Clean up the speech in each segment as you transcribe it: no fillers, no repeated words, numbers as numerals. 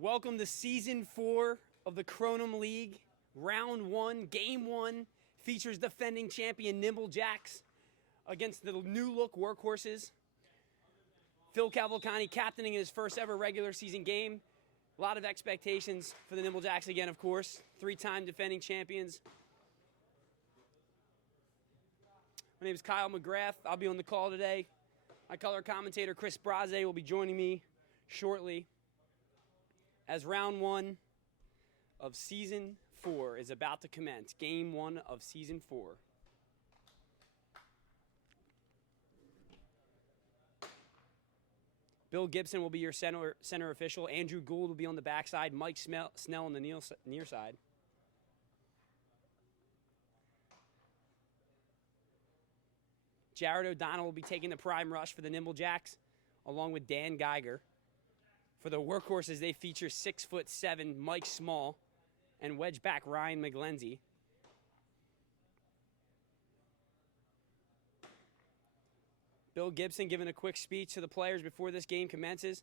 Welcome to Season 4 of the Kronum League. Round 1, Game 1 features defending champion Nimble Jacks against the new-look Workhorses. Phil Cavalcante captaining his first ever regular season game. A lot of expectations for the Nimble Jacks again, of course. 3-time defending champions. My name is Kyle McGrath. I'll be on the call today. My color commentator, Chris Braze, will be joining me shortly as round 1 of Season 4 is about to commence. Game 1 of Season 4. Bill Gibson will be your center official. Andrew Gould will be on the backside. Mike Snell on the near side. Jared O'Donnell will be taking the prime rush for the Nimble Jacks, along with Dan Geiger. For the Workhorses, they feature 6'7" Mike Small and wedgeback Ryan McGlenzie. Bill Gibson giving a quick speech to the players before this game commences.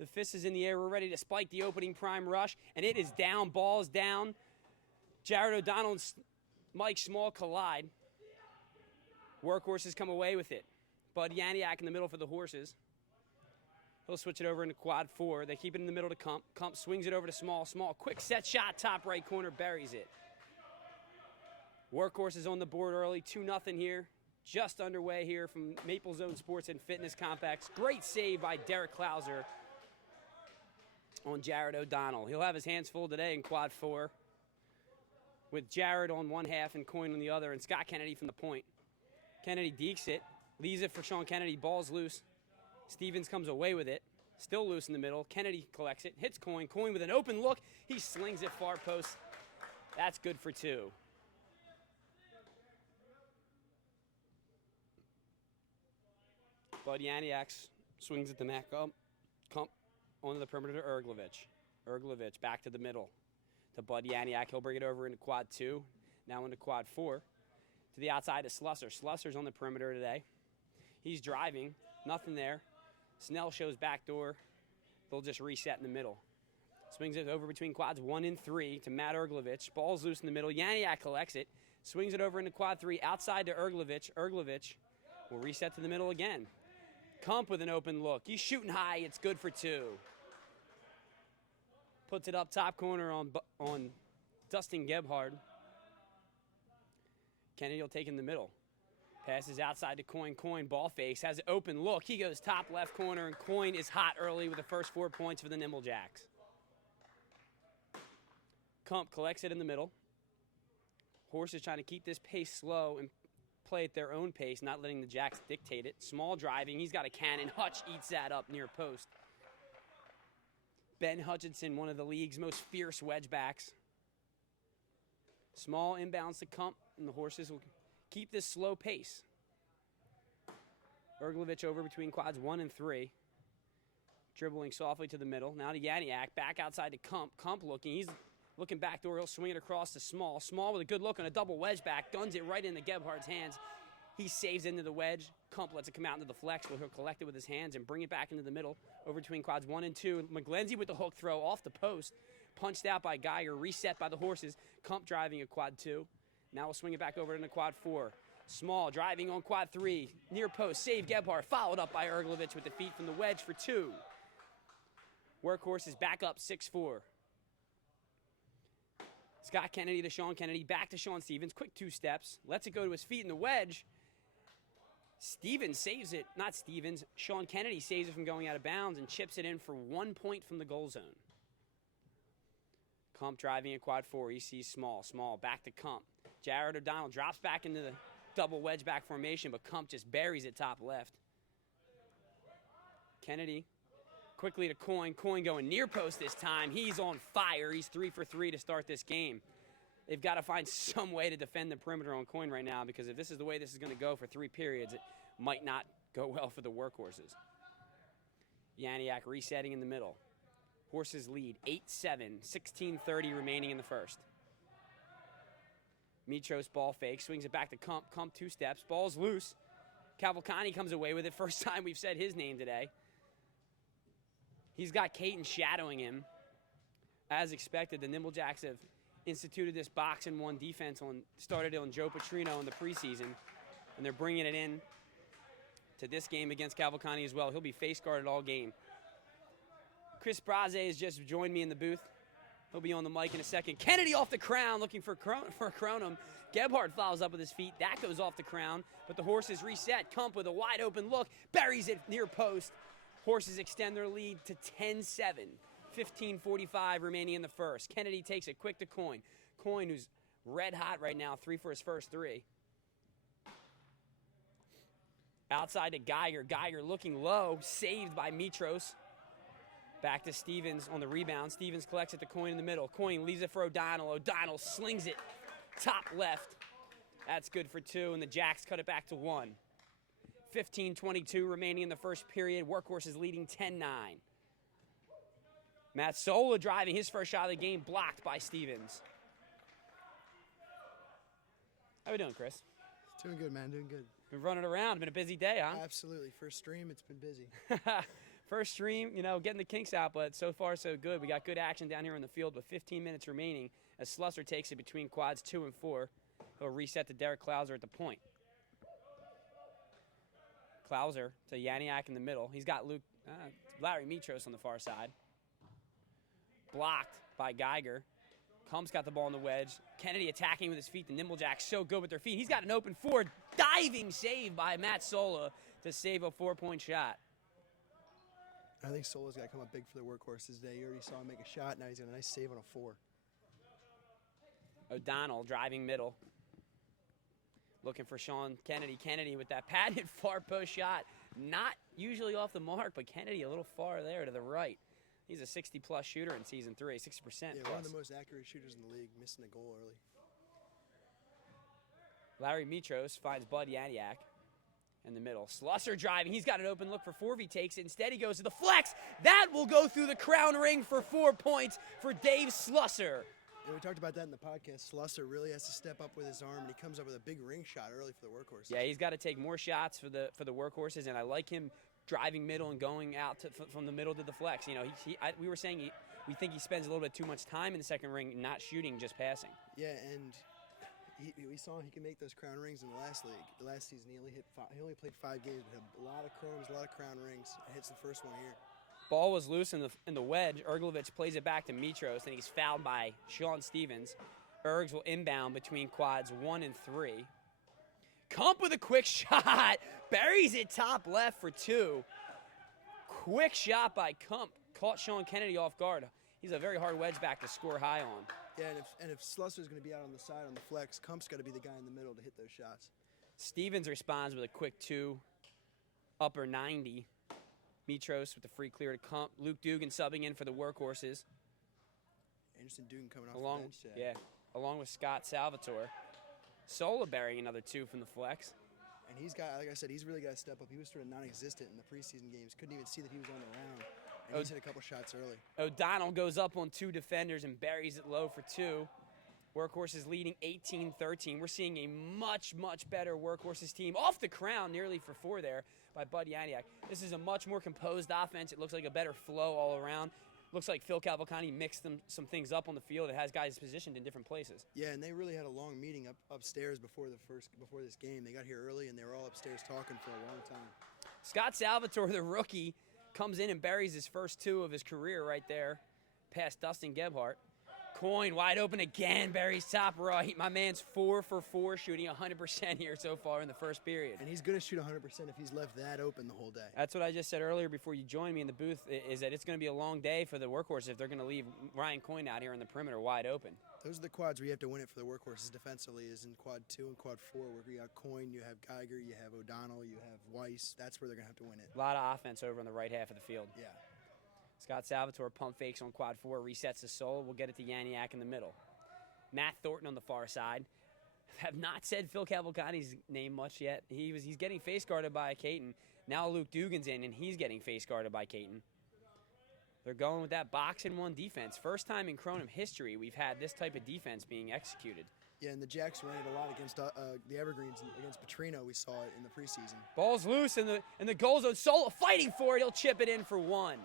The fist is in the air. We're ready to spike the opening prime rush, and it is down. Ball's down. Jared O'Donnell and Mike Small collide. Workhorses come away with it. Bud Yaniak in the middle for the horses. He'll switch it over into quad 4. They keep it in the middle to Kump. Kump swings it over to Small. Small, quick set shot, top right corner, buries it. Workhorses on the board early, 2-0 here. Just underway here from Maple Zone Sports and Fitness Complex. Great save by Derek Klauser on Jared O'Donnell. He'll have his hands full today in quad 4 with Jared on one half and Coyne on the other, and Scott Kennedy from the point. Kennedy dekes it, leaves it for Sean Kennedy, ball's loose. Stevens comes away with it, still loose in the middle. Kennedy collects it, hits Coyne. Coyne with an open look, he slings it far post. That's good for 2. Bud Yaniak swings at the neck up. Kump onto the perimeter to Erglovich. Erglovich back to the middle to Bud Yaniak. He'll bring it over into quad 2, now into quad 4. To the outside to Slusser. Slusser's on the perimeter today. He's driving, nothing there. Snell shows back door. They'll just reset in the middle. Swings it over between quads 1 and 3 to Matt Erglovich. Ball's loose in the middle. Yaniak collects it. Swings it over into quad 3, outside to Erglovich. Erglovich will reset to the middle again. Kump with an open look. He's shooting high. It's good for 2. Puts it up top corner on Dustin Gebhard. Kennedy will take in the middle. Passes outside to Coyne. Coyne, ball fakes, has an open look. He goes top left corner, and Coyne is hot early with the first 4 points for the Nimble Jacks. Kump collects it in the middle. Horses trying to keep this pace slow and play at their own pace, not letting the Jacks dictate it. Small driving. He's got a cannon. Hutch eats that up near post. Ben Hutchinson, one of the league's most fierce wedgebacks. Small inbounds to Kump, and the horses will keep this slow pace. Erglovich over between quads 1 and 3. Dribbling softly to the middle. Now to Yaniak, back outside to Kump. Kump looking. He's looking back door. He'll swing it across to Small. Small with a good look on a double wedge back. Guns it right into Gebhard's hands. He saves into the wedge. Kump lets it come out into the flex, but he'll collect it with his hands and bring it back into the middle over between quads 1 and 2. McGlenzie with the hook throw off the post. Punched out by Geiger. Reset by the horses. Kump driving at quad 2. Now we'll swing it back over into quad 4. Small driving on quad 3. Near post. Save Gebhard. Followed up by Erglovich with the feet from the wedge for 2. Workhorses back up 6-4. Scott Kennedy to Sean Kennedy. Back to Sean Stevens. Quick 2 steps. Lets it go to his feet in the wedge. Stevens saves it. Not Stevens. Sean Kennedy saves it from going out of bounds and chips it in for 1 point from the goal zone. Kump driving at quad 4. He sees Small. Small back to Kump. Jared O'Donnell drops back into the double wedge back formation, but Kump just buries it top left. Kennedy quickly to Coyne. Coyne going near post this time. He's on fire. He's 3 for 3 to start this game. They've got to find some way to defend the perimeter on Coyne right now, because if this is the way this is going to go for 3 periods, it might not go well for the Workhorses. Yaniak resetting in the middle. Horses lead 8-7, 16:30 remaining in the first. Mitros ball fake, swings it back to Kump. Kump 2 steps, ball's loose. Cavalcante comes away with it. First time we've said his name today. He's got Caton shadowing him. as expected, the Nimble Jacks have instituted this box-and-one defense started on Joe Petrino in the preseason, and they're bringing it in to this game against Cavalcante as well. He'll be face guarded all game. Chris Braze has just joined me in the booth. He'll be on the mic in a second. Kennedy off the crown, looking for Kronum. Gebhardt follows up with his feet. That goes off the crown, but the Horses reset. Kump with a wide open look, buries it near post. Horses extend their lead to 10-7. 15:45 remaining in the first. Kennedy takes it quick to Coyne. Coyne, who's red hot right now, 3 for his first 3. Outside to Geiger. Geiger looking low, saved by Mitros. Back to Stevens on the rebound. Stevens collects it to Coyne in the middle. Coyne leaves it for O'Donnell. O'Donnell slings it top left. That's good for 2, and the Jacks cut it back to 1. 15:22 remaining in the first period. Workhorses leading 10-9. Matt Sola driving his first shot of the game, blocked by Stevens. How we doing, Chris? Doing good, man. Doing good. Been running around. Been a busy day, huh? Absolutely. First stream, it's been busy. First stream, you know, getting the kinks out, but so far so good. We got good action down here in the field with 15 minutes remaining as Slusser takes it between quads 2 and 4. He'll reset to Derek Klauser at the point. Klauser to Yaniak in the middle. He's got Larry Mitros on the far side. Blocked by Geiger. Kump's got the ball in the wedge. Kennedy attacking with his feet. The Nimble Jacks so good with their feet. He's got an open 4. Diving save by Matt Sola to save a 4-point shot. I think Sola's got to come up big for the Workhorses today. You already saw him make a shot. Now he's got a nice save on a 4. O'Donnell driving middle. Looking for Sean Kennedy. Kennedy with that padded far post shot. Not usually off the mark, but Kennedy a little far there to the right. He's a 60-plus shooter in Season 3, 60% Yeah, plus. one of the most accurate shooters in the league, missing a goal early. Larry Mitros finds Bud Yaniak in the middle. Slusser driving. He's got an open look for 4. He takes it. Instead, he goes to the flex. That will go through the crown ring for 4 points for Dave Slusser. Yeah, we talked about that in the podcast. Slusser really has to step up with his arm, and he comes up with a big ring shot early for the Workhorses. Yeah, he's got to take more shots for the Workhorses, and I like him driving middle and going out from the middle to the flex. You know, we were saying we think he spends a little bit too much time in the second ring, not shooting, just passing. Yeah, and we saw he can make those crown rings in the last league. The last season, he only played 5 games, but had a lot of Kronums, a lot of crown rings. Hits the first one here. Ball was loose in the wedge. Erglovich plays it back to Mitros, and he's fouled by Sean Stevens. Ergs will inbound between quads 1 and 3. Kump with a quick shot. Buries it top left for 2. Quick shot by Kump. Caught Sean Kennedy off guard. He's a very hard wedge back to score high on. Yeah, and if Slusser's going to be out on the side on the flex, Kump's got to be the guy in the middle to hit those shots. Stevens responds with a quick 2. Upper 90. Mitros with the free clear to Kump. Luke Dugan subbing in for the Workhorses. Anderson Dugan coming off the bench. Yeah, along with Scott Salvatore. Sola burying another 2 from the flex. And he's got, like I said, he's really got to step up. He was sort of non-existent in the preseason games. Couldn't even see that he was on the round. And he's hit a couple shots early. O'Donnell goes up on 2 defenders and buries it low for 2. Workhorses leading 18-13. We're seeing a much, much better Workhorses team. Off the crown, nearly for 4 there by Bud Yaniak. This is a much more composed offense. It looks like a better flow all around. Looks like Phil Cavalcante mixed some things up on the field. It has guys positioned in different places. Yeah, and they really had a long meeting upstairs before this game. They got here early, and they were all upstairs talking for a long time. Scott Salvatore, the rookie, comes in and buries his first 2 of his career right there past Dustin Gebhardt. Coyne wide open again, buries top right. My man's 4 for 4 shooting 100% here so far in the first period. And he's going to shoot 100% if he's left that open the whole day. That's what I just said earlier before you joined me in the booth, is that it's going to be a long day for the Workhorses if they're going to leave Ryan Coyne out here in the perimeter wide open. Those are the quads where you have to win it for the Workhorses defensively, is in quad 2 and quad 4, where you got Coyne, you have Geiger, you have O'Donnell, you have Weiss. That's where they're going to have to win it. A lot of offense over on the right half of the field. Yeah. Scott Salvatore pump fakes on quad 4, resets the Soul. We'll get it to Yaniak in the middle. Matt Thornton on the far side. Have not said Phil Cavalcante's name much yet. He's getting face guarded by Caton. Now Luke Dugan's in, and he's getting face guarded by Caton. They're going with that box-and-one defense. First time in Kronum history we've had this type of defense being executed. Yeah, and the Jacks ran it a lot against the Evergreens. Against Petrino, we saw it in the preseason. Ball's loose, and the goal zone. Sola fighting for it. He'll chip it in for 1.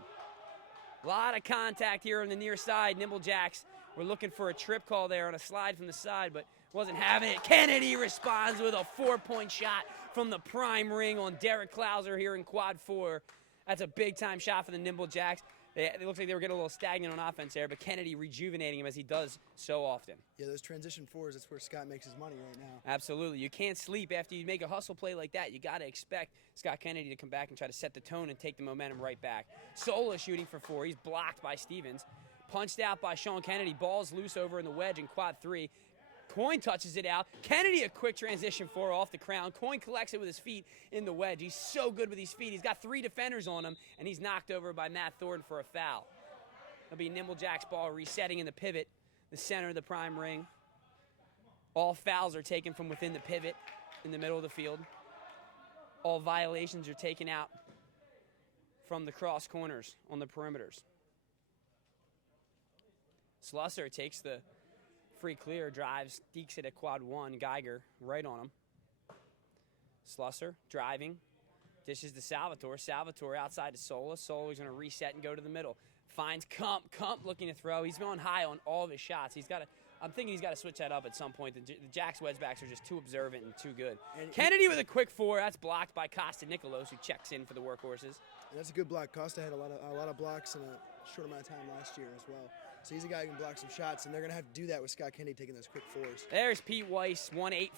A lot of contact here on the near side. Nimble Jacks were looking for a trip call there on a slide from the side, but wasn't having it. Kennedy responds with a 4-point shot from the prime ring on Derek Klauser here in quad 4. That's a big-time shot for the Nimble Jacks. It looks like they were getting a little stagnant on offense there, but Kennedy rejuvenating him as he does so often. Yeah, those transition fours, that's where Scott makes his money right now. Absolutely. You can't sleep after you make a hustle play like that. You got to expect Scott Kennedy to come back and try to set the tone and take the momentum right back. Sola shooting for 4. He's blocked by Stevens. Punched out by Sean Kennedy. Ball's loose over in the wedge in quad 3. Coyne touches it out. Kennedy a quick transition 4 off the crown. Coyne collects it with his feet in the wedge. He's so good with his feet. He's got 3 defenders on him, and he's knocked over by Matt Thornton for a foul. It'll be Nimble Jacks ball resetting in the pivot, the center of the prime ring. All fouls are taken from within the pivot in the middle of the field. All violations are taken out from the cross corners on the perimeters. Slusser takes the free clear, drives, dekes it at quad 1. Geiger right on him. Slusser driving, dishes to Salvatore. Salvatore outside to Sola. Sola's going to reset and go to the middle. Finds Kump. Kump looking to throw. He's going high on all of his shots. I'm thinking he's got to switch that up at some point. The Jacks wedgebacks are just too observant and too good. And Kennedy with a quick 4. That's blocked by Costa Nicolos, who checks in for the Workhorses. That's a good block. Costa had a lot of blocks in a short amount of time last year as well. So he's a guy who can block some shots, and they're going to have to do that with Scott Kennedy taking those quick 4s. There's Pete Weiss, 1-8,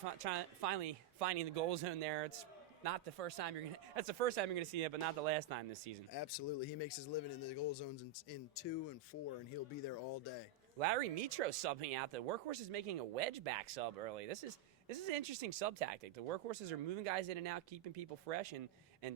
finally finding the goal zone there. It's not the first time that's the first time you're going to see it, but not the last time this season. Absolutely. He makes his living in the goal zones in 2 and 4, and he'll be there all day. Larry Mitro subbing out. The Workhorse is making a wedge back sub early. This is an interesting sub tactic. The Workhorses are moving guys in and out, keeping people fresh, and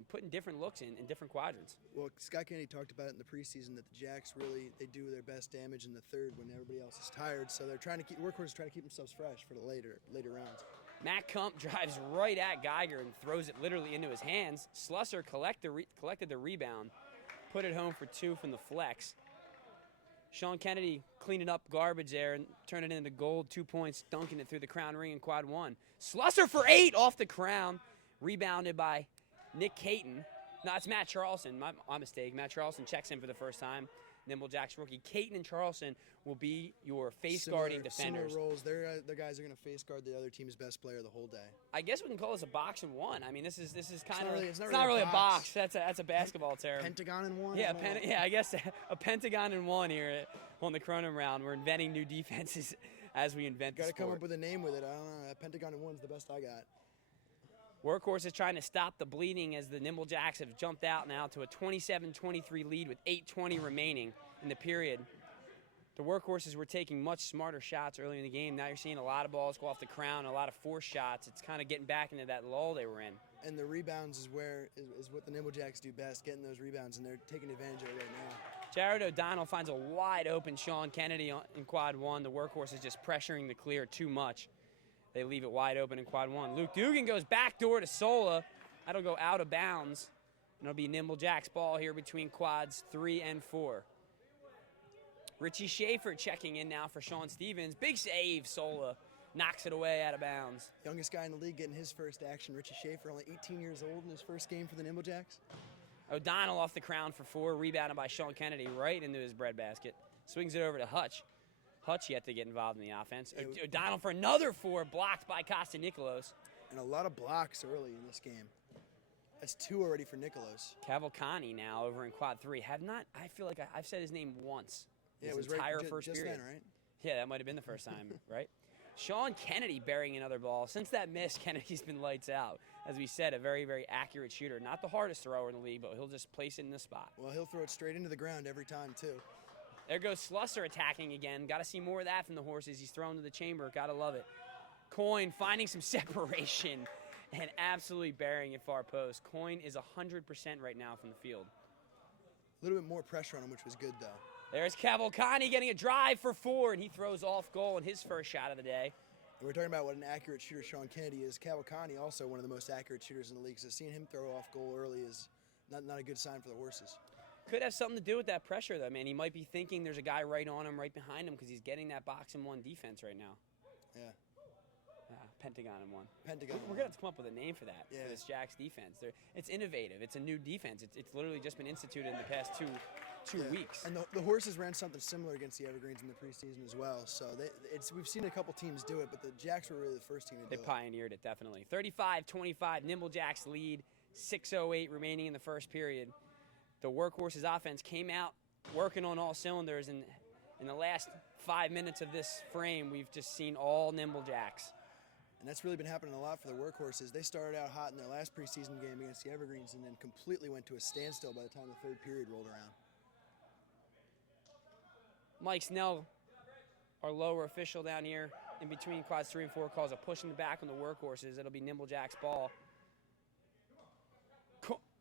putting different looks in different quadrants. Well, Scott Kennedy talked about it in the preseason that the Jacks they do their best damage in the third when everybody else is tired. So they're Workhorses trying to keep themselves fresh for the later rounds. Matt Kump drives right at Geiger and throws it literally into his hands. Slusser collected the rebound, put it home for 2 from the flex. Sean Kennedy cleaning up garbage there and turning it into gold. 2 points, dunking it through the crown ring in quad 1. Slusser for 8 off the crown. Rebounded by Nick Caton. No, it's Matt Charleston. My mistake. Matt Charleston checks in for the first time. Nimble Jacks rookie. Caton and Charleston will be your face-guarding defenders. Similar roles. They're the guys are going to face-guard the other team's best player the whole day. I guess we can call this a box and 1. I mean, this is kind of it's not really a box. That's a basketball term. Pentagon and 1. Yeah, I guess a pentagon and 1 here on the Kronum round. We're inventing new defenses as we invent. Got to come up with a name with it. I don't know. Pentagon and 1's the best I got. Workhorse is trying to stop the bleeding as the Nimble Jacks have jumped out now to a 27-23 lead with 8:20 remaining in the period. The Workhorses were taking much smarter shots early in the game. Now you're seeing a lot of balls go off the crown, a lot of forced shots. It's kind of getting back into that lull they were in. And the rebounds is what the Nimble Jacks do best, getting those rebounds, and they're taking advantage of it right now. Jared O'Donnell finds a wide open Sean Kennedy in quad 1. The Workhorse is just pressuring the clear too much. They leave it wide open in quad 1. Luke Dugan goes backdoor to Sola. That'll go out of bounds. And it'll be Nimble Jacks ball here between quads 3 and 4. Richie Schaefer checking in now for Sean Stevens. Big save, Sola. Knocks it away out of bounds. Youngest guy in the league getting his first action. Richie Schaefer, only 18 years old in his first game for the Nimble Jacks. O'Donnell off the crown for 4. Rebounded by Sean Kennedy right into his breadbasket. Swings it over to Hutch. Hutch yet to get involved in the offense. O'Donnell for another 4, blocked by Costa Nicolos. And a lot of blocks early in this game. That's 2 already for Nicolos. Cavalcani now over in quad 3. I feel like I've said his name once. Yeah, his it was entire right, first just period. then, right? Yeah, that might have been the first time, right? Sean Kennedy burying another ball. Since that miss, Kennedy's been lights out. As we said, a very, very accurate shooter. Not the hardest thrower in the league, but he'll just place it in the spot. Well, he'll throw it straight into the ground every time, too. There goes Slusser attacking again. Got to see more of that from the Horses. He's thrown to the chamber. Got to love it. Coyne finding some separation and absolutely burying it far post. Coyne is 100% right now from the field. A little bit more pressure on him, which was good, though. There's Cavalcani getting a drive for 4, and he throws off goal in his first shot of the day. And we're talking about what an accurate shooter Sean Kennedy is. Cavalcani also one of the most accurate shooters in the league, so seeing him throw off goal early is not a good sign for the Horses. Could have something to do with that pressure, though, man. He might be thinking there's a guy right on him, right behind him, because he's getting that box and 1 defense right now. Yeah. Pentagon and 1. Pentagon. We're going to have to come up with a name for that, yeah. for this Jacks defense. It's innovative. It's a new defense. It's literally just been instituted in the past 2 weeks. And the Horses ran something similar against the Evergreens in the preseason as well. So we've seen a couple teams do it, but the Jacks were really the first team to do it. They pioneered it, definitely. 35-25, Nimble Jacks lead, 6:08 remaining in the first period. The Workhorses offense came out working on all cylinders, and in the last 5 minutes of this frame, we've just seen all Nimble Jacks. And that's really been happening a lot for the Workhorses. They started out hot in their last preseason game against the Evergreens and then completely went to a standstill by the time the third period rolled around. Mike Snell, our lower official down here, in between quads 3 and 4, calls a push in the back on the Workhorses. It'll be Nimble Jacks' ball.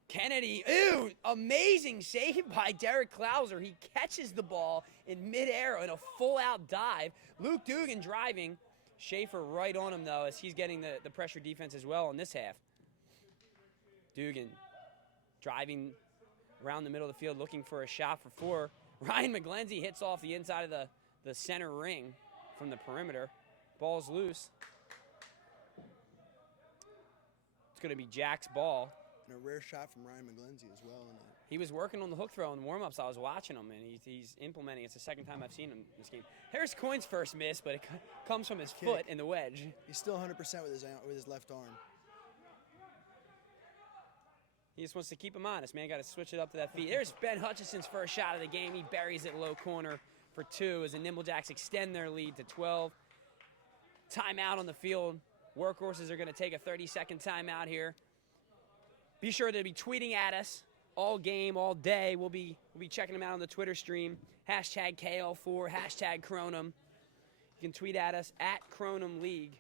Kennedy, ew, amazing save by Derek Klauser. He catches the ball in midair in a full-out dive. Luke Dugan driving. Schaefer right on him, though, as he's getting the pressure defense as well in this half. Dugan driving around the middle of the field looking for a shot for 4. Ryan McGlenzie hits off the inside of the center ring from the perimeter. Ball's loose. It's going to be Jack's ball. And a rare shot from Ryan McGlenzie as well. He was working on the hook throw in warm-ups. I was watching him, and he's implementing. It's the second time I've seen him in this game. There's Coyne's first miss, but it comes from his foot in the wedge. He's still 100% with his left arm. He just wants to keep him honest, man. Got to switch it up to that feet. There's Ben Hutchison's first shot of the game. He buries it low corner for 2 as the Nimble Jacks extend their lead to 12. Timeout on the field. Workhorses are going to take a 30-second timeout here. Be sure to be tweeting at us all game, all day. We'll be checking them out on the Twitter stream. Hashtag KL4, hashtag Kronum. You can tweet at us at Kronum League.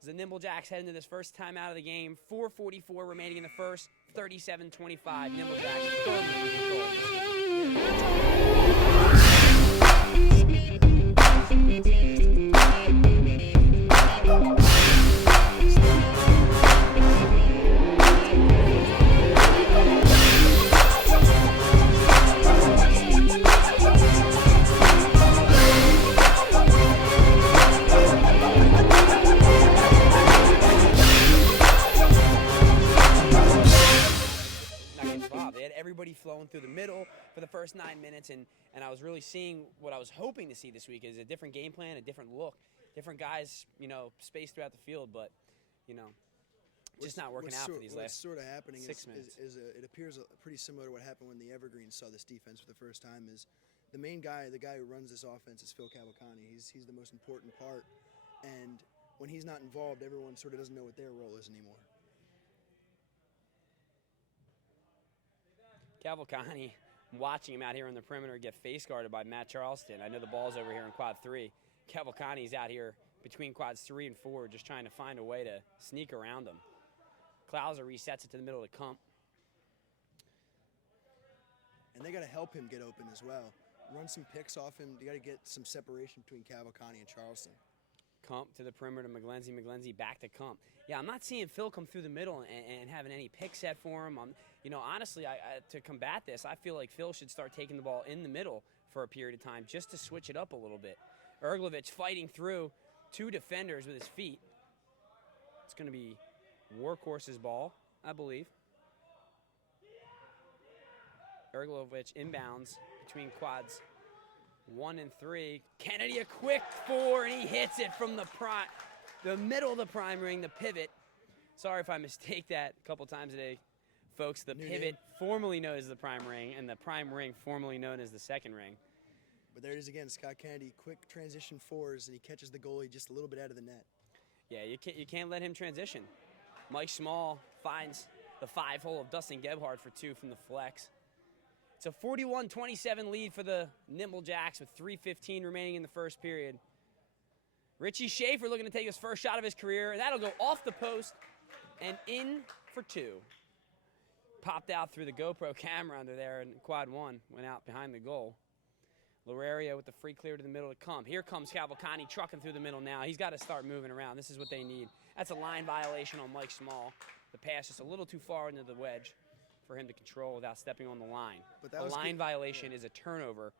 As the Nimble Jacks head into this first time out of the game, 4:44 remaining in the first, 37-25. Nimble Jacks firmly in control. Everybody flowing through the middle for the first 9 minutes, and I was really seeing what I was hoping to see this week is a different game plan, a different look, different guys, spaced throughout the field, but, just not working out for these last 6 minutes. What's sort of happening is it appears pretty similar to what happened when the Evergreens saw this defense for the first time. Is the main guy, the guy who runs this offense, is Phil Cavalcante. He's the most important part, and when he's not involved, everyone sort of doesn't know what their role is anymore. Cavalcante, watching him out here on the perimeter get face guarded by Matt Charleston. I know the ball's over here in quad 3. Cavalcante's out here between quads 3 and 4 just trying to find a way to sneak around him. Klauser resets it to the middle of the Kump. And they got to help him get open as well. Run some picks off him. You got to get some separation between Cavalcante and Charleston. Kump to the perimeter, McGlenzie back to Kump. Yeah, I'm not seeing Phil come through the middle and having any pick set for him. Honestly, to combat this, I feel like Phil should start taking the ball in the middle for a period of time just to switch it up a little bit. Erglovich fighting through 2 defenders with his feet. It's going to be Workhorse's ball, I believe. Erglovich inbounds between quads 1 and 3. Kennedy a quick 4, and he hits it from the middle of the prime ring, the pivot. Sorry if I mistake that a couple times today, folks. The pivot, formerly known as the prime ring, and the prime ring, formerly known as the second ring. But there it is again, Scott Kennedy, quick transition 4s, and he catches the goalie just a little bit out of the net. Yeah, you can't let him transition. Mike Small finds the 5-hole of Dustin Gebhardt for 2 from the flex. It's a 41-27 lead for the Nimble Jacks with 3:15 remaining in the first period. Richie Schaefer looking to take his first shot of his career, and that'll go off the post and in for 2. Popped out through the GoPro camera under there, and quad 1 went out behind the goal. Lorario with the free clear to the middle to Kump. Here comes Cavalcante trucking through the middle now. He's got to start moving around. This is what they need. That's a line violation on Mike Small. The pass just a little too far into the wedge for him to control without stepping on the line. But that a line violation is a turnover.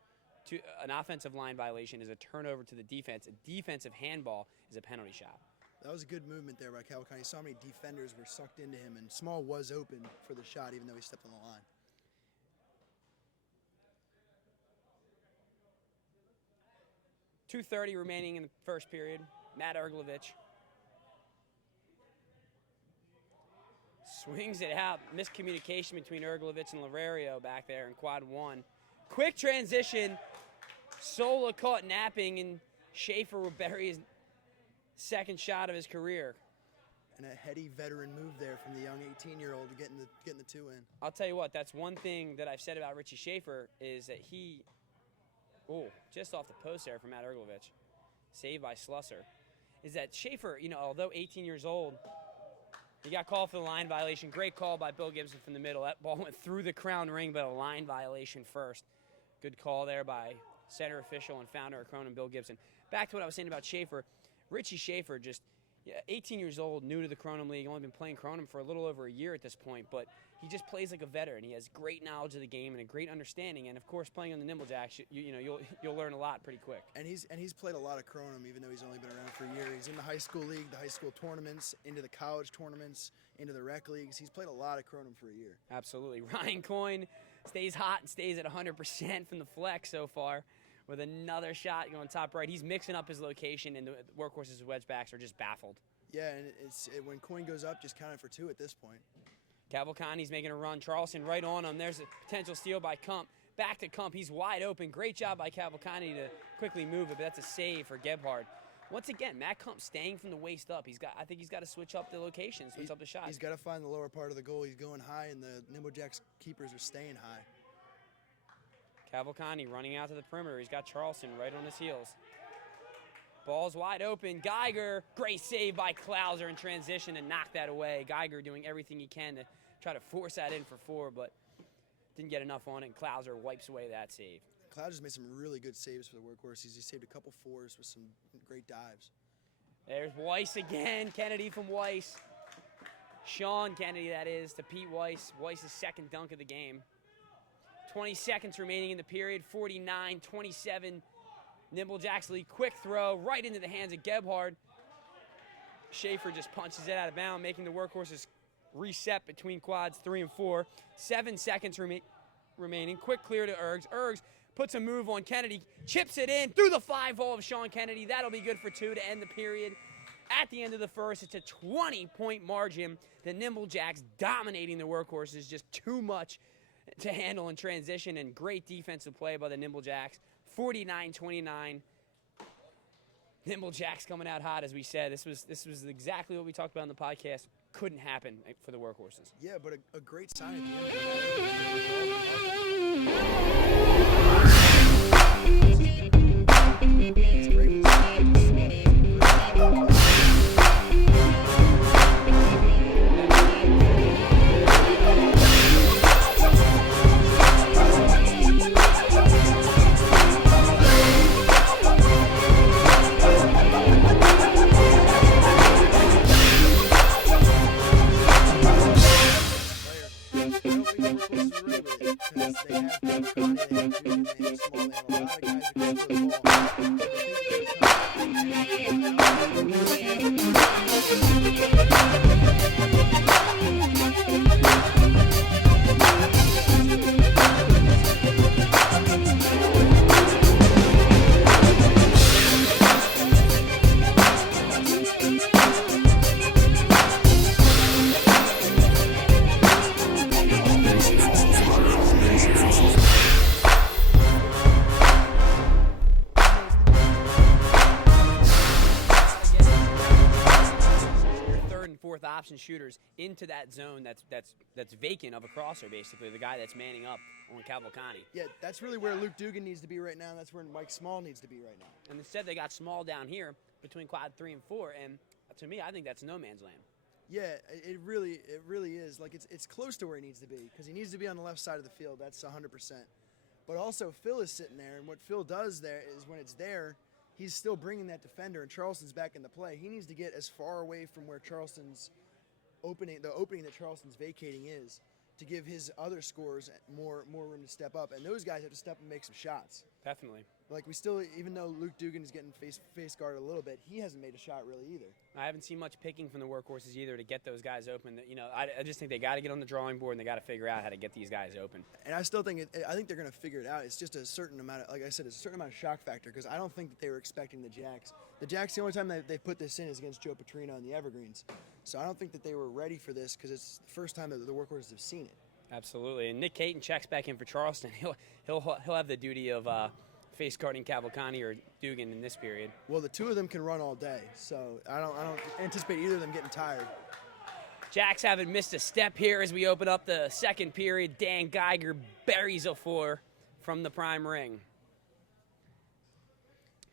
An offensive line violation is a turnover to the defense. A defensive handball is a penalty shot. That was a good movement there by Cavalcante. You saw how many defenders were sucked into him, and Small was open for the shot even though he stepped on the line. 2:30 remaining in the first period. Matt Erglovich swings it out. Miscommunication between Erglovich and Laverio back there in quad 1. Quick transition. Sola caught napping, and Schaefer will bury his second shot of his career. And a heady veteran move there from the young 18-year-old getting the 2 in. I'll tell you what, that's one thing that I've said about Richie Schaefer is that he, just off the post there from Matt Erglovich, saved by Slusser, is that Schaefer, although 18 years old, he got called for the line violation. Great call by Bill Gibson from the middle. That ball went through the crown ring, but a line violation first. Good call there by center official and founder of Kronum, Bill Gibson. Back to what I was saying about Schaefer. Richie Schaefer, just 18 years old, new to the Kronum League, only been playing Kronum for a little over a year at this point, but he just plays like a veteran. He has great knowledge of the game and a great understanding, and of course, playing on the Nimble Jacks, you'll learn a lot pretty quick. And he's played a lot of Kronum, even though he's only been around for a year. He's in the high school league, the high school tournaments, into the college tournaments, into the rec leagues. He's played a lot of Kronum for a year. Absolutely. Ryan Coyne stays hot and stays at 100% from the flex so far, with another shot going top right. He's mixing up his location, and the Workhorses' wedge backs are just baffled. Yeah, and when Coyne goes up, just count it for 2 at this point. Cavalcani's making a run. Charleston right on him. There's a potential steal by Kump. Back to Kump. He's wide open. Great job by Cavalcani to quickly move it, but that's a save for Gebhard. Once again, Matt Kump staying from the waist up. I think he's got to switch up the location, switch up the shot. He's got to find the lower part of the goal. He's going high, and the Nimble Jacks keepers are staying high. Cavalcani running out to the perimeter. He's got Charleston right on his heels. Ball's wide open. Geiger, great save by Klauser in transition to knock that away. Geiger doing everything he can to try to force that in for 4, but didn't get enough on it, and Klauser wipes away that save. Klauser's made some really good saves for the Workhorses. He saved a couple 4s with some great dives. There's Weiss again. Kennedy from Weiss. Sean Kennedy, that is, to Pete Weiss. Weiss's second dunk of the game. 20 seconds remaining in the period. 49-27. Nimble Jacks lead. Quick throw right into the hands of Gebhard. Schaefer just punches it out of bounds, making the Workhorses reset between quads 3 and 4. 7 seconds remaining. Quick clear to Ergs. Ergs puts a move on Kennedy, chips it in through the 5-hole of Sean Kennedy. That'll be good for 2 to end the period. At the end of the first, it's a 20-point margin. The Nimble Jacks dominating the Workhorses, just too much to handle in transition, and great defensive play by the Nimble Jacks. 49-29. Nimble Jacks coming out hot, as we said. This was exactly what we talked about in the podcast. Couldn't happen for the Workhorses. Yeah, but a great sign at the end of the It's great. Option shooters into that zone that's vacant of a crosser, basically, the guy that's manning up on Cavalcani. Yeah, that's really where Luke Dugan needs to be right now, and that's where Mike Small needs to be right now. And instead they got Small down here between quad 3 and 4, and to me, I think that's no man's land. Yeah, it really is. Like, it's close to where he needs to be, because he needs to be on the left side of the field. That's 100%. But also, Phil is sitting there, and what Phil does there is when it's there, he's still bringing that defender, and Charleston's back in the play. He needs to get as far away from where Charleston's the opening that Charleston's vacating is, to give his other scorers more room to step up, and those guys have to step and make some shots. Definitely. Like we still, even though Luke Dugan is getting face guard a little bit, he hasn't made a shot really either. I haven't seen much picking from the workhorses either to get those guys open. You know, I just think they got to get on the drawing board and they got to figure out how to get these guys open. And I still think I think they're going to figure it out. It's just a certain amount of, like I said, it's a certain amount of shock factor because I don't think that they were expecting the Jacks. The Jacks, the only time they put this in is against Joe Petrino and the Evergreens. So I don't think that they were ready for this because it's the first time that the workhorses have seen it. Absolutely. And Nick Caton checks back in for Charleston. He'll have the duty of face guarding Cavalcante or Dugan in this period. Well, the two of them can run all day, so I don't anticipate either of them getting tired. Jacks haven't missed a step here as we open up the second period. Dan Geiger buries a four from the prime ring.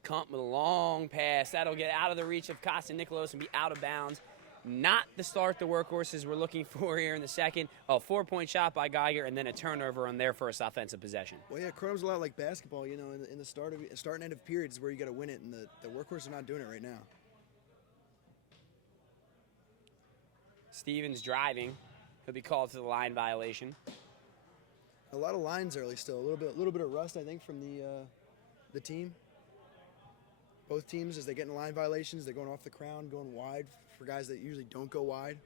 Kump with a long pass. That'll get out of the reach of Costa Nicolos and be out of bounds. Not the start the workhorses we're looking for here in the second. A 4-point shot by Geiger and then a turnover on their first offensive possession. Well, yeah, Kronum's a lot like basketball. You know, in the start and end of periods where you got to win it, and the workhorses are not doing it right now. Stevens driving. He'll be called to the line violation. A lot of lines early still. A little bit of rust, I think, from the team. Both teams, as they get in line violations, they're going off the crown, going wide for guys that usually don't go wide.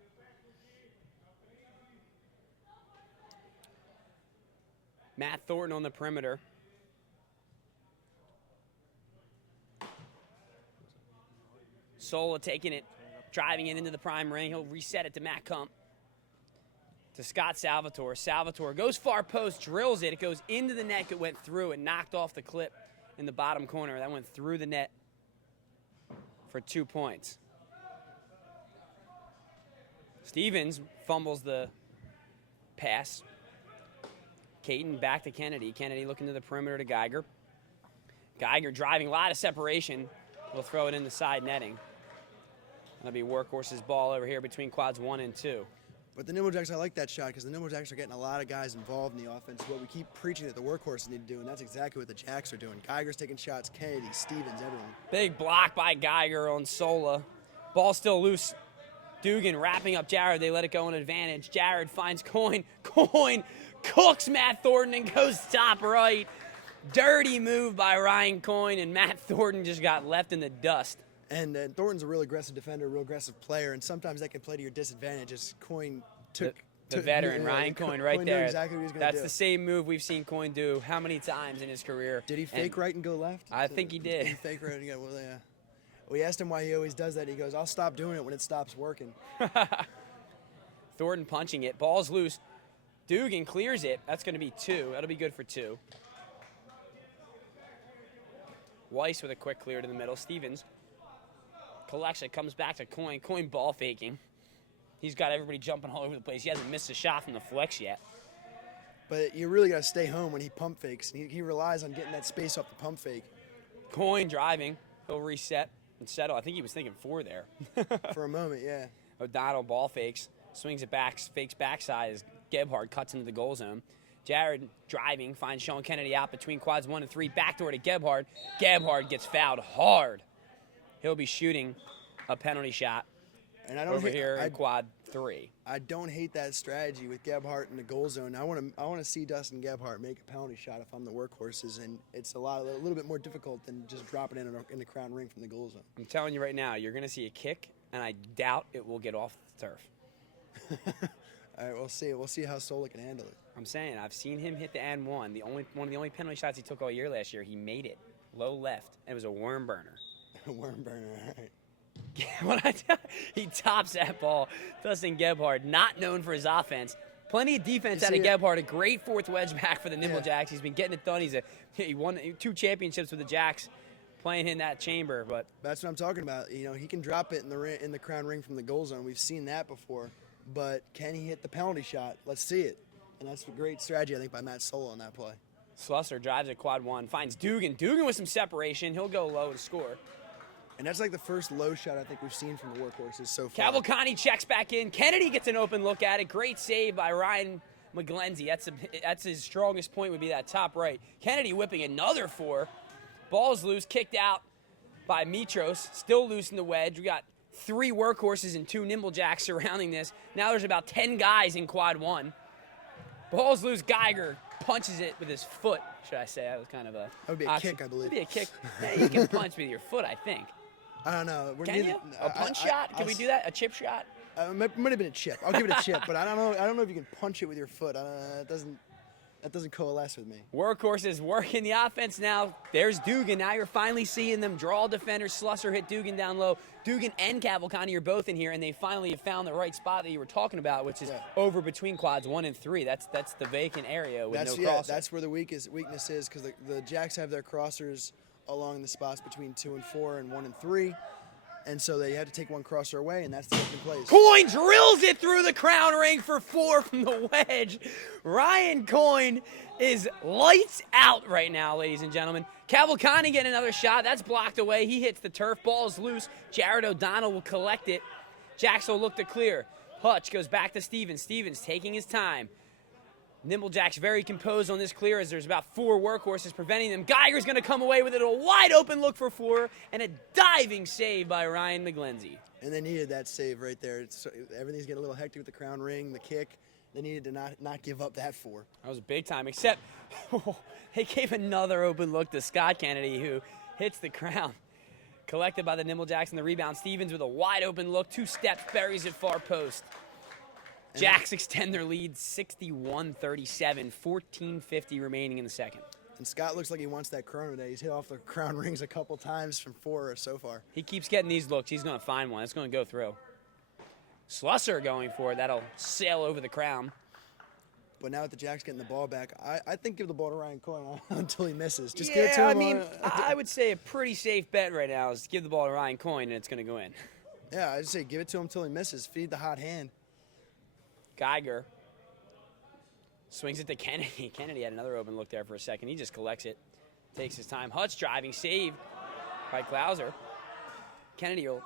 Matt Thornton on the perimeter. Sola taking it, driving it into the prime ring. He'll reset it to Matt Kump. To Scott Salvatore. Salvatore goes far post, drills it. It goes into the net. It went through. It knocked off the clip in the bottom corner. That went through the net for 2 points. Stevens fumbles the pass. Caton back to Kennedy. Kennedy looking to the perimeter to Geiger. Geiger driving, a lot of separation. We'll throw it in the side netting. That'll be Workhorse's ball over here between quads 1 and 2. But the Nimble Jacks, I like that shot because the Nimble Jacks are getting a lot of guys involved in the offense. What we keep preaching that the Workhorses need to do, and that's exactly what the Jacks are doing. Geiger's taking shots, Kennedy, Stevens, everyone. Big block by Geiger on Sola. Ball still loose. Dugan wrapping up Jared. They let it go in advantage. Jared finds Coyne. Coyne cooks Matt Thornton and goes top right. Dirty move by Ryan Coyne, and Matt Thornton just got left in the dust. And Thornton's a real aggressive defender, a real aggressive player, and sometimes that can play to your disadvantage as Coyne took the veteran, Ryan Coyne, right there. Exactly what he was That's do. the same move we've seen Coyne do how many times in his career. Did he fake right and go left? I think he did. Did he fake right and go, well, yeah. We asked him why he always does that. He goes, I'll stop doing it when it stops working. Thornton punching it. Ball's loose. Dugan clears it. That's going to be 2. That'll be good for 2. Weiss with a quick clear to the middle. Stevens collection comes back to Coyne. Coyne ball faking. He's got everybody jumping all over the place. He hasn't missed a shot from the flex yet. But you really got to stay home when he pump fakes. He relies on getting that space off the pump fake. Coyne driving. He'll reset and settle. I think he was thinking 4 there. For a moment, yeah. O'Donnell ball fakes. Swings it back. Fakes backside as Gebhardt cuts into the goal zone. Jared driving. Finds Sean Kennedy out between quads 1 and 3. Backdoor to Gebhardt. Gebhardt gets fouled hard. He'll be shooting a penalty shot and I don't over here in quad 3. I don't hate that strategy with Gebhardt in the goal zone. I want to see Dustin Gebhardt make a penalty shot if I'm the Workhorses, and it's a little bit more difficult than just dropping it in the crown ring from the goal zone. I'm telling you right now, you're going to see a kick, and I doubt it will get off the turf. All right, we'll see. We'll see how Sola can handle it. I'm saying I've seen him hit the and one. One of the only penalty shots he took all year last year. He made it low left. It was a worm burner. Worm burner, all right. He tops that ball. Dustin Gebhardt, not known for his offense. Plenty of defense out of Gebhardt. A great fourth wedge back for the Nimble Jacks. He's been getting it done. He won 2 championships with the Jacks playing in that chamber. But that's what I'm talking about. You know, he can drop it in the crown ring from the goal zone. We've seen that before. But can he hit the penalty shot? Let's see it. And that's a great strategy, I think, by Matt Sola on that play. Slusser drives at quad 1, finds Dugan. Dugan with some separation. He'll go low and score. And that's like the first low shot I think we've seen from the Workhorses so far. Cavalcante checks back in. Kennedy gets an open look at it. Great save by Ryan McGlenzie. That's his strongest point, would be that top right. Kennedy whipping another 4. Ball's loose, kicked out by Mitros. Still loose in the wedge. We got 3 Workhorses and 2 Nimble Jacks surrounding this. Now there's about 10 guys in quad 1. Ball's loose. Geiger punches it with his foot, should I say. That was kind of a... That would be a kick, I believe. That would be a kick. Yeah, you can punch with your foot, I think. I don't know. Can you? A punch shot? Can we do that? A chip shot? It might have been a chip. I'll give it a chip, but I don't know if you can punch it with your foot. That doesn't coalesce with me. Workhorse is working the offense now. There's Dugan. Now you're finally seeing them draw defenders. Slusser hit Dugan down low. Dugan and Cavalcante are both in here, and they finally have found the right spot that you were talking about, which is over between quads 1 and 3. That's the vacant area with no crosser. That's where the weakness is, because the Jacks have their crossers along the spots between 2 and 4 and 1 and 3. And so they had to take one crosser away, and that's the second place. Coyne drills it through the crown ring for 4 from the wedge. Ryan Coyne is lights out right now, ladies and gentlemen. Cavalcante getting another shot. That's blocked away. He hits the turf. Ball's loose. Jared O'Donnell will collect it. Jacks will look to clear. Hutch goes back to Stevens. Stevens taking his time. Nimble Jacks very composed on this clear as there's about 4 workhorses preventing them. Geiger's going to come away with it. A wide open look for 4 and a diving save by Ryan McGlenzie. And they needed that save right there. Everything's getting a little hectic with the crown ring, the kick. They needed to not give up that 4. That was big time, except they gave another open look to Scott Kennedy, who hits the crown. Collected by the Nimble Jacks in the rebound. Stevens with a wide open look. 2 steps, buries it far post. Jacks extend their lead 61-37, 14:50 remaining in the second. And Scott looks like he wants that Kronum today. He's hit off the crown rings a couple times from 4 so far. He keeps getting these looks. He's going to find one. It's going to go through. Slusser going for it. That'll sail over the crown. But now with the Jacks getting the ball back, I think give the ball to Ryan Coyne until he misses. Just give it to him. I mean, I would say a pretty safe bet right now is give the ball to Ryan Coyne and it's going to go in. Yeah, I'd say give it to him until he misses. Feed the hot hand. Geiger swings it to Kennedy. Kennedy had another open look there for a second. He just collects it, takes his time. Hutch driving, save by Klauser. Kennedy will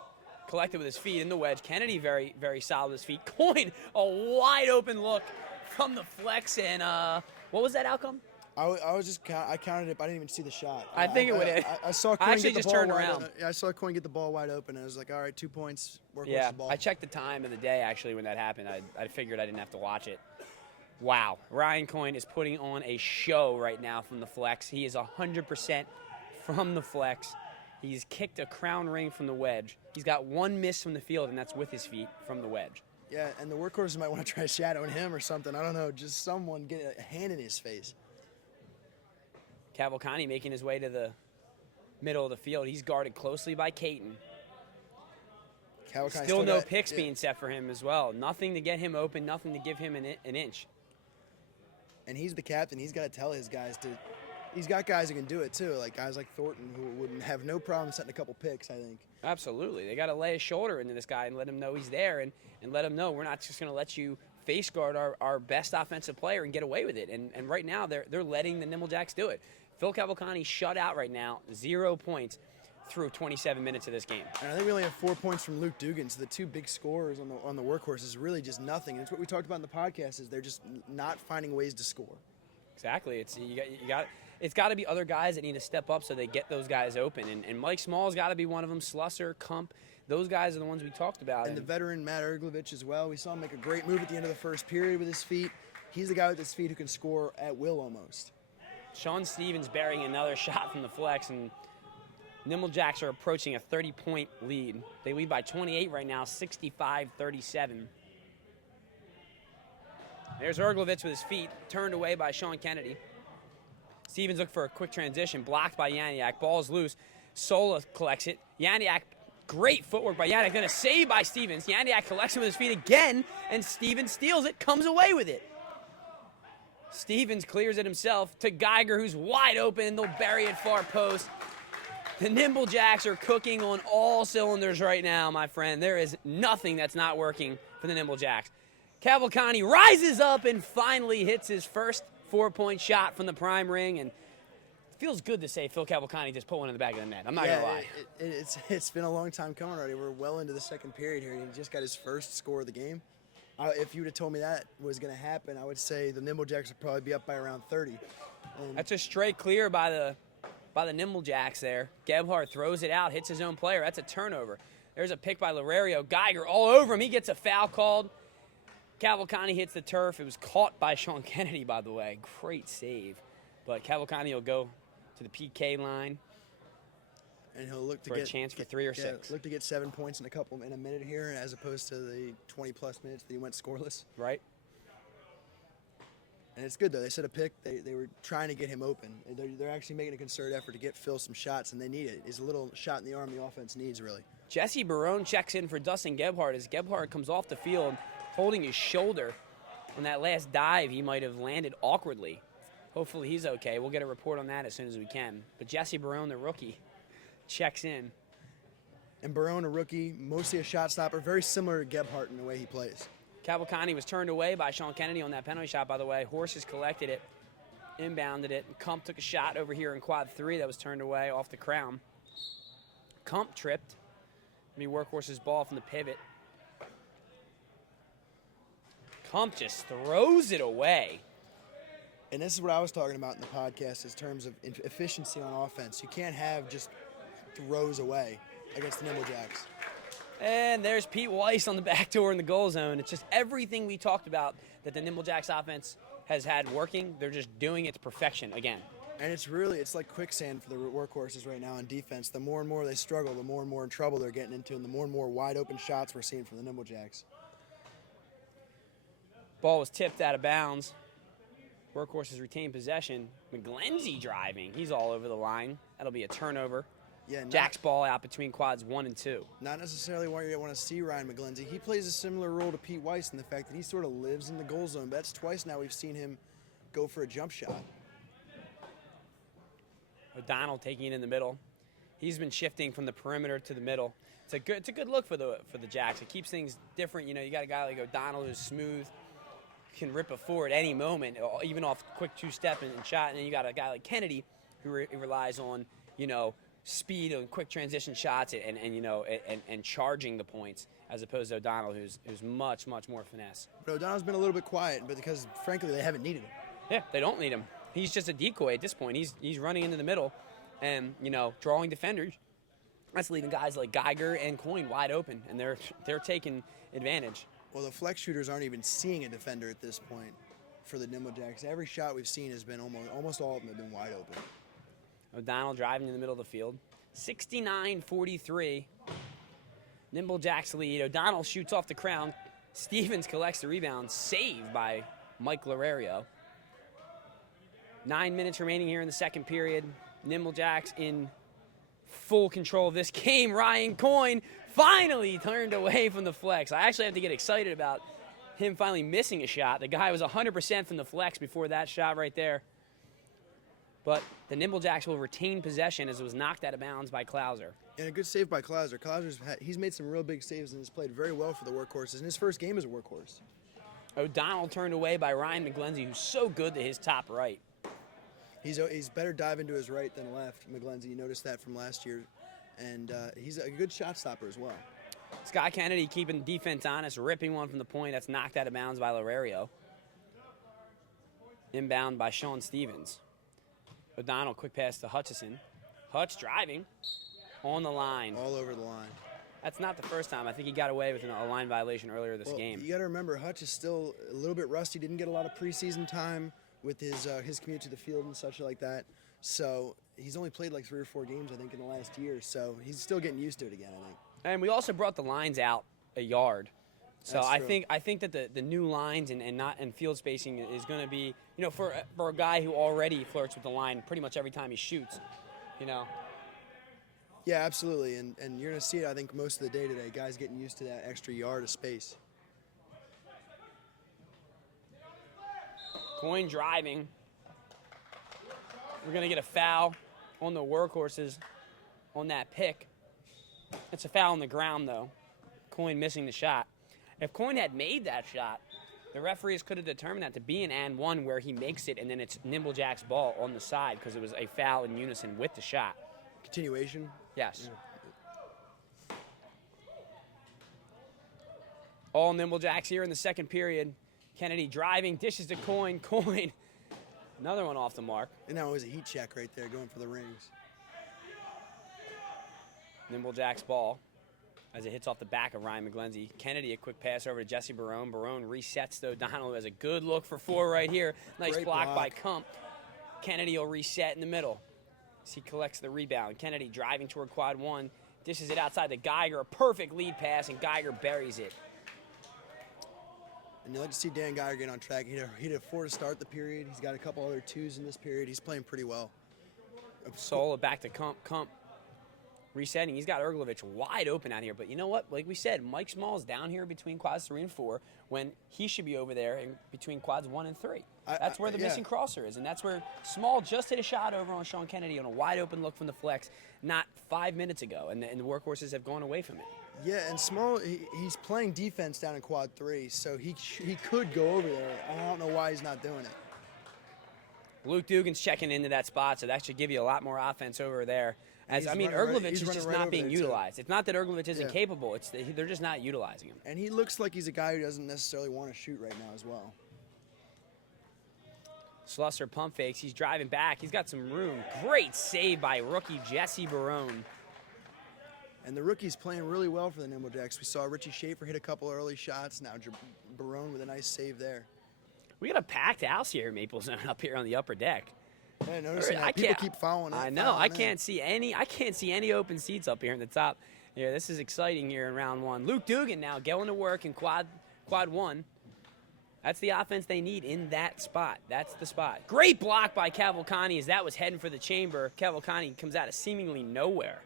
collect it with his feet in the wedge. Kennedy very, very solid with his feet. Coyne, a wide open look from the flex, and what was that outcome? I counted it, but I didn't even see the shot. I think it would hit. I saw Coyne actually get the just ball turned wide around. I saw Coyne get the ball wide open, and I was like, all right, 2 points. Yeah, ball. I checked the time of the day, actually, when that happened. I figured I didn't have to watch it. Wow. Ryan Coyne is putting on a show right now from the flex. He is 100% from the flex. He's kicked a crown ring from the wedge. He's got 1 miss from the field, and that's with his feet from the wedge. Yeah, and the workhorses might want to try shadowing him or something. I don't know, just someone get a hand in his face. Cavalcante making his way to the middle of the field. He's guarded closely by Caton. Still no picks being set for him as well. Nothing to get him open, nothing to give him an inch. And he's the captain. He's got to tell his guys to – he's got guys who can do it too, like guys like Thornton who wouldn't have no problem setting a couple picks, I think. Absolutely. They got to lay a shoulder into this guy and let him know he's there and let him know we're not just going to let you face guard our best offensive player and get away with it. And right now they're letting the Nimble Jacks do it. Phil Cavalcante shut out right now, 0 points through 27 minutes of this game. And I think we only have 4 points from Luke Dugan, so the 2 big scorers on the workhorse is really just nothing. And it's what we talked about in the podcast is they're just not finding ways to score. Exactly. It's got to be other guys that need to step up so they get those guys open. And Mike Small's got to be one of them. Slusser, Kump, those guys are the ones we talked about. And the veteran Matt Erglovich as well. We saw him make a great move at the end of the first period with his feet. He's the guy with his feet who can score at will almost. Sean Stevens burying another shot from the flex, and Nimble Jacks are approaching a 30-point lead. They lead by 28 right now, 65-37. There's Erglovich with his feet, turned away by Sean Kennedy. Stevens looked for a quick transition, blocked by Yaniak. Ball's loose. Sola collects it. Yaniak, great footwork by Yaniak. Then a save by Stevens. Yaniak collects it with his feet again, and Stevens steals it, comes away with it. Stevens clears it himself to Geiger, who's wide open. They'll bury it far post. The Nimble Jacks are cooking on all cylinders right now, my friend. There is nothing that's not working for the Nimble Jacks. Cavalcante rises up and finally hits his first 4-point shot from the prime ring. And it feels good to say Phil Cavalcante just put one in the back of the net. I'm not going to lie. It's been a long time coming already. We're well into the second period here, and he just got his first score of the game. If you would have told me that was going to happen, I would say the Nimble Jacks would probably be up by around 30. That's a straight clear by the Nimble Jacks there. Gebhardt throws it out, hits his own player. That's a turnover. There's a pick by Lorario. Geiger all over him. He gets a foul called. Cavalcante hits the turf. It was caught by Sean Kennedy, by the way. Great save. But Cavalcante will go to the PK line. And he'll look to for get a chance for 3 or 6. Look to get 7 points in a minute here, as opposed to the 20-plus minutes that he went scoreless. Right. And it's good, though. They set a pick. They were trying to get him open. They're actually making a concerted effort to get Phil some shots, and they need it. It's a little shot in the arm the offense needs, really. Jesse Barone checks in for Dustin Gebhardt as Gebhardt comes off the field holding his shoulder. On that last dive, he might have landed awkwardly. Hopefully he's okay. We'll get a report on that as soon as we can. But Jesse Barone, the rookie, checks in. And Barone, a rookie, mostly a shot stopper, very similar to Gebhardt in the way he plays. Cavalcante was turned away by Sean Kennedy on that penalty shot, by the way. Horses collected it, inbounded it. Kump took a shot over here in quad 3 that was turned away off the crown. Kump tripped. Workhorse's ball from the pivot. Kump just throws it away. And this is what I was talking about in the podcast in terms of efficiency on offense. You can't have just throws away against the Nimble Jacks. And there's Pete Weiss on the back door in the goal zone. It's just everything we talked about that the Nimble Jacks offense has had working. They're just doing it to perfection again. And it's like quicksand for the workhorses right now on defense. The more and more they struggle, the more and more in trouble they're getting into, and the more and more wide open shots we're seeing from the Nimble Jacks. Ball was tipped out of bounds. Workhorses retain possession. McGlenzie driving. He's all over the line. That'll be a turnover. Yeah, Jack's ball out between quads 1 and 2. Not necessarily why you want to see Ryan McGlenzie. He plays a similar role to Pete Weiss in the fact that he sort of lives in the goal zone. But that's twice now we've seen him go for a jump shot. O'Donnell taking it in the middle. He's been shifting from the perimeter to the middle. It's a good look for the Jacks. It keeps things different. You got a guy like O'Donnell who's smooth, can rip a four at any moment, even off quick two-step and shot. And then you got a guy like Kennedy who relies on speed and quick transition shots and charging the points, as opposed to O'Donnell who's much more finesse. But O'Donnell's been a little bit quiet, but because frankly they haven't needed him. Yeah, they don't need him. He's just a decoy at this point. He's running into the middle and, drawing defenders. That's leaving guys like Geiger and Coyne wide open, and they're taking advantage. Well, the flex shooters aren't even seeing a defender at this point for the Nimble Jacks. Every shot we've seen has been almost all of them have been wide open. O'Donnell driving in the middle of the field. 69-43. Nimble Jacks lead. O'Donnell shoots off the crown. Stevens collects the rebound. Saved by Mike Lorario. 9 minutes remaining here in the second period. Nimble Jacks in full control of this game. Ryan Coyne finally turned away from the flex. I actually have to get excited about him finally missing a shot. The guy was 100% from the flex before that shot right there. But the Nimble Jacks will retain possession as it was knocked out of bounds by Klauser. And a good save by Klauser. He's made some real big saves and has played very well for the Workhorses in his first game as a Workhorse. O'Donnell turned away by Ryan McGlenzie, who's so good to his top right. He's better diving to his right than left, McGlenzie. You noticed that from last year. And he's a good shot stopper as well. Scott Kennedy keeping defense honest, ripping one from the point. That's knocked out of bounds by Lorario. Inbound by Sean Stevens. O'Donnell, quick pass to Hutchison. Hutch driving on the line. All over the line. That's not the first time. I think he got away with a line violation earlier this game. You got to remember, Hutch is still a little bit rusty. Didn't get a lot of preseason time with his commute to the field and such like that. So he's only played like 3 or 4 games, I think, in the last year. So he's still getting used to it again, I think. And we also brought the lines out a yard. So That's true. I think that the new lines and field spacing is going to be, for a guy who already flirts with the line pretty much every time he shoots, Yeah, absolutely. And you're going to see it, I think, most of the day today, guys getting used to that extra yard of space. Coyne driving. We're going to get a foul on the Workhorses on that pick. It's a foul on the ground, though. Coyne missing the shot. If Coyne had made that shot, the referees could have determined that to be an and one where he makes it and then it's Nimble Jack's ball on the side because it was a foul in unison with the shot. Continuation? Yes. Yeah. All Nimble Jacks here in the second period. Kennedy driving, dishes to Coyne. Coyne, another one off the mark. And that was a heat check right there, going for the rings. Nimble Jacks ball. as it hits off the back of Ryan McGlenzie. Kennedy, a quick pass over to Jesse Barone. Barone resets to O'Donnell, who has a good look for 4 right here. Nice Great block by block. Kump. Kennedy will reset in the middle as he collects the rebound. Kennedy driving toward quad 1. Dishes it outside to Geiger. A perfect lead pass, and Geiger buries it. And you like to see Dan Geiger get on track. He had a 4 to start the period. He's got a couple other 2s in this period. He's playing pretty well. Sola back to Kump. Kump resetting. He's got Erglovich wide open out here. But you know what? Like we said, Mike Small's down here between quads 3 and 4 when he should be over there in between quads 1 and 3. That's where the missing crosser is. And that's where Small just hit a shot over on Sean Kennedy on a wide open look from the flex not 5 minutes ago. And the workhorses have gone away from it. Yeah, and Small, he's playing defense down in quad 3, so he could go over there. I don't know why he's not doing it. Luke Dugan's checking into that spot, so that should give you a lot more offense over there. Erglovich is just not being utilized. It's not that Erglovich isn't capable. It's that they're just not utilizing him. And he looks like he's a guy who doesn't necessarily want to shoot right now as well. Slusser pump fakes. He's driving back. He's got some room. Great save by rookie Jesse Barone. And the rookie's playing really well for the Nimble Jacks. We saw Richie Schaefer hit a couple early shots. Now Barone with a nice save there. We got a packed house here, Maple Zone, up here on the upper deck. Yeah, noticing that. People keep following it. I know. I can't see any open seats up here in the top. Yeah, this is exciting here in round 1. Luke Dugan now going to work in quad 1. That's the offense they need in that spot. That's the spot. Great block by Cavalcante as that was heading for the chamber. Cavalcante comes out of seemingly nowhere.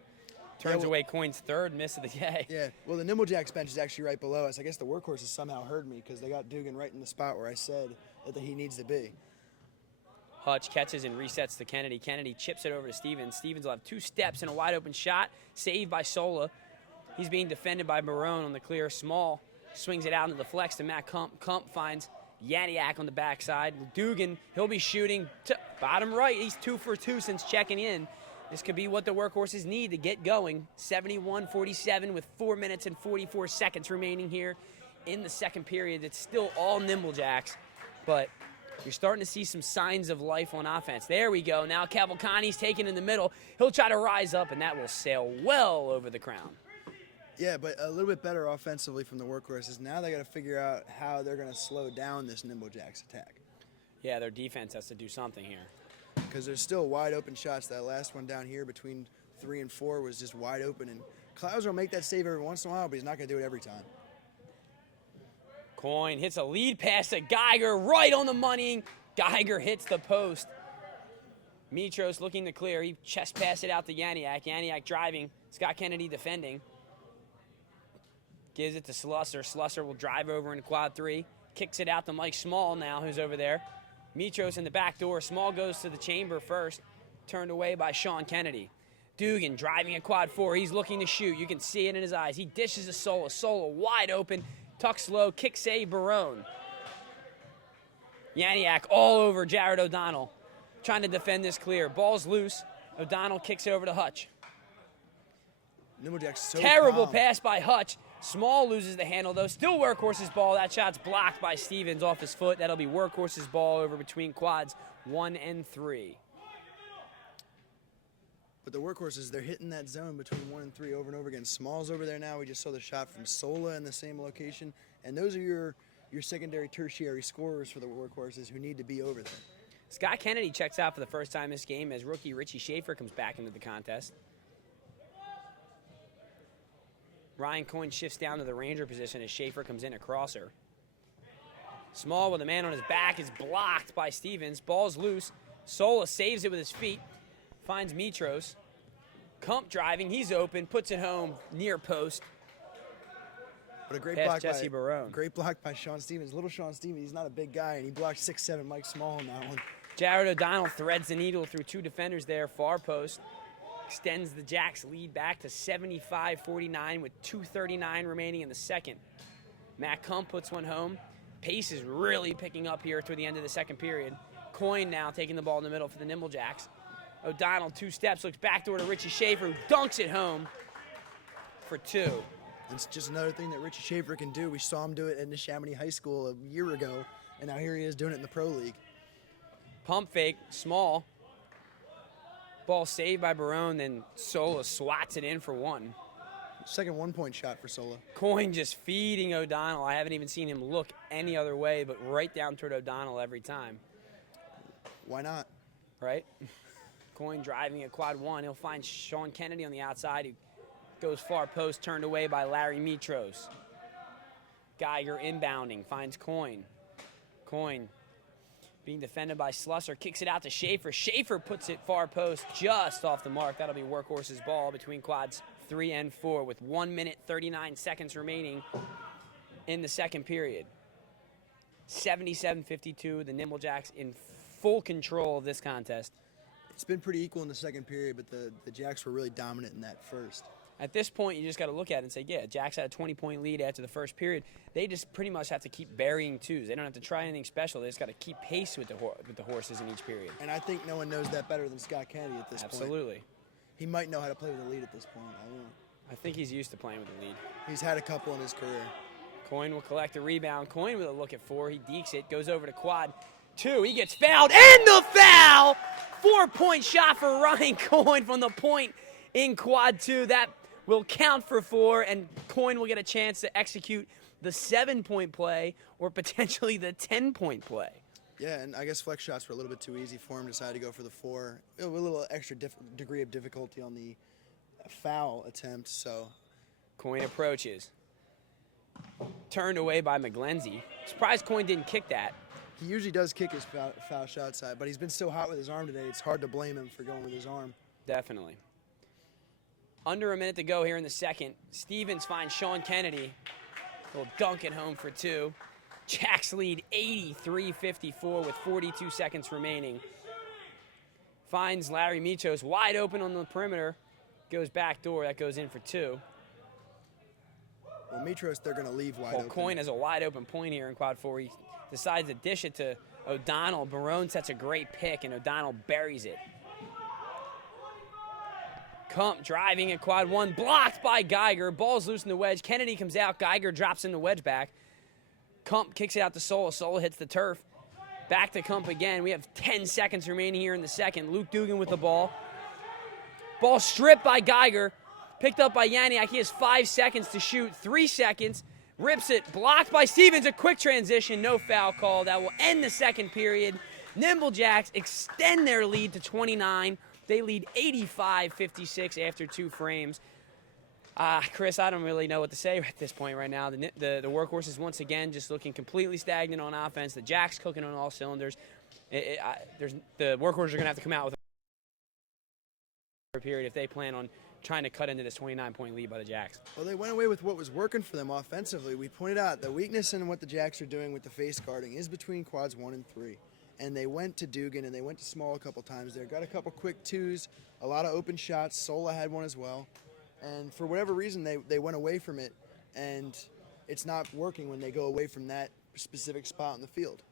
Turns away Coin's 3rd miss of the day. Yeah, well, the Nimble Jacks bench is actually right below us. I guess the workhorses somehow heard me because they got Dugan right in the spot where I said that he needs to be. Hutch catches and resets to Kennedy. Kennedy chips it over to Stevens. Stevens will have 2 steps and a wide open shot. Saved by Sola. He's being defended by Barone on the clear. Small swings it out into the flex to Matt Kump. Kump finds Yadiak on the backside. Dugan, he'll be shooting to bottom right. He's 2 for 2 since checking in. This could be what the workhorses need to get going. 71-47 with 4 minutes and 44 seconds remaining here in the second period. It's still all Nimble Jacks, but you're starting to see some signs of life on offense. There we go. Now Cavalcante's taken in the middle. He'll try to rise up, and that will sail well over the crown. Yeah, but a little bit better offensively from the workhorses. Now they got to figure out how they're going to slow down this Nimble Jacks attack. Yeah, their defense has to do something here. Because there's still wide open shots. That last one down here between 3 and 4 was just wide open. And Clouser will make that save every once in a while, but he's not going to do it every time. Coin hits a lead pass to Geiger right on the money. Geiger hits the post. Mitros looking to clear. He chest passed it out to Yaniak. Yaniak driving. Scott Kennedy defending. Gives it to Slusser. Slusser will drive over into quad 3. Kicks it out to Mike Small now, who's over there. Mitros in the back door. Small goes to the chamber first. Turned away by Sean Kennedy. Dugan driving at quad 4. He's looking to shoot. You can see it in his eyes. He dishes a Sola. Sola wide open. Tucks low. Kick save Barone. Yaniak all over Jared O'Donnell. Trying to defend this clear. Ball's loose. O'Donnell kicks over to Hutch. Nimble Jacks so Terrible calm. pass by Hutch. Small loses the handle, though. Still Workhorse's ball. That shot's blocked by Stevens off his foot. That'll be Workhorse's ball over between quads 1 and 3. But the workhorses, they're hitting that zone between 1 and 3 over and over again. Small's over there now. We just saw the shot from Sola in the same location. And those are your secondary, tertiary scorers for the workhorses who need to be over there. Scott Kennedy checks out for the first time this game as rookie Richie Schaefer comes back into the contest. Ryan Coyne shifts down to the Ranger position as Schaefer comes in at crosser. Small with a man on his back is blocked by Stevens. Ball's loose. Sola saves it with his feet. Finds Mitros. Kump driving. He's open. Puts it home near post. But a great Pass block Jesse Barone. Great block by Sean Stevens. Little Sean Stevens, he's not a big guy, and he blocked 6'7" Mike Small on that one. Jared O'Donnell threads the needle through 2 defenders there. Far post. Extends the Jacks lead back to 75-49 with 2:39 remaining in the second. Matt Kump puts one home. Pace is really picking up here toward the end of the second period. Coyne now taking the ball in the middle for the Nimble Jacks. O'Donnell 2 steps, looks backdoor to Richie Schaefer, who dunks it home for 2. It's just another thing that Richie Schaefer can do. We saw him do it in the Chamonix High School a year ago, and now here he is doing it in the Pro League. Pump fake, Small. Ball saved by Barone, then Sola swats it in for 1. Second 1-point shot for Sola. Coin just feeding O'Donnell. I haven't even seen him look any other way but right down toward O'Donnell every time. Why not? Right? Coin driving at quad 1. He'll find Sean Kennedy on the outside, who goes far post, turned away by Larry Mitros. Geiger inbounding, finds Coin. Coin being defended by Slusser, kicks it out to Schaefer. Schaefer puts it far post, just off the mark. That'll be Workhorse's ball between quads 3 and 4 with 1 minute 39 seconds remaining in the second period. 77-52, the Nimble Jacks in full control of this contest. It's been pretty equal in the second period, but the Jacks were really dominant in that first. At this point, you just got to look at it and say, yeah, Jacks had a 20-point lead after the first period. They just pretty much have to keep burying twos. They don't have to try anything special. They just got to keep pace with the horses in each period. And I think no one knows that better than Scott Kennedy at this point. Absolutely. He might know how to play with a lead at this point. I don't know. I think he's used to playing with the lead. He's had a couple in his career. Coin will collect a rebound. Coin with a look at 4. He dekes it, goes over to quad 2. He gets fouled, and the foul! 4-point shot for Ryan Coin from the point in quad 2. That will count for 4, and Coin will get a chance to execute the 7-point play or potentially the 10-point play. Yeah, and I guess flex shots were a little bit too easy for him. Decided to go for the 4. A little extra degree of difficulty on the foul attempt. So, Coin approaches. Turned away by McGlenzie. Surprised Coin didn't kick that. He usually does kick his foul shot side, but he's been so hot with his arm today, it's hard to blame him for going with his arm. Definitely. Under a minute to go here in the second. Stevens finds Sean Kennedy. Will dunk it home for 2. Jacks lead 83-54 with 42 seconds remaining. Finds Larry Michos wide open on the perimeter. Goes back door. That goes in for 2. Well, Mitros, they're going to leave wide open. Coin has a wide open point here in quad 4. He decides to dish it to O'Donnell. Barone sets a great pick, and O'Donnell buries it. Kump driving at quad 1, blocked by Geiger. Ball's loose in the wedge. Kennedy comes out. Geiger drops in the wedge back. Kump kicks it out to Sola. Sola hits the turf. Back to Kump again. We have 10 seconds remaining here in the second. Luke Dugan with the ball. Ball stripped by Geiger. Picked up by Yaniak. He has 5 seconds to shoot. 3 seconds. Rips it. Blocked by Stevens. A quick transition. No foul call. That will end the second period. Nimble Jacks extend their lead to 29. They lead 85-56 after 2 frames. Chris, I don't really know what to say at this point right now. The Workhorses once again just looking completely stagnant on offense. The Jacks cooking on all cylinders. The Workhorses are going to have to come out with a period if they plan on trying to cut into this 29-point lead by the Jacks. Well, they went away with what was working for them offensively. We pointed out the weakness in what the Jacks are doing with the face guarding is between quads 1 and 3. And they went to Dugan and they went to Small a couple times there. Got a couple quick 2s, a lot of open shots. Sola had one as well. And for whatever reason, they went away from it. And it's not working when they go away from that specific spot on the field.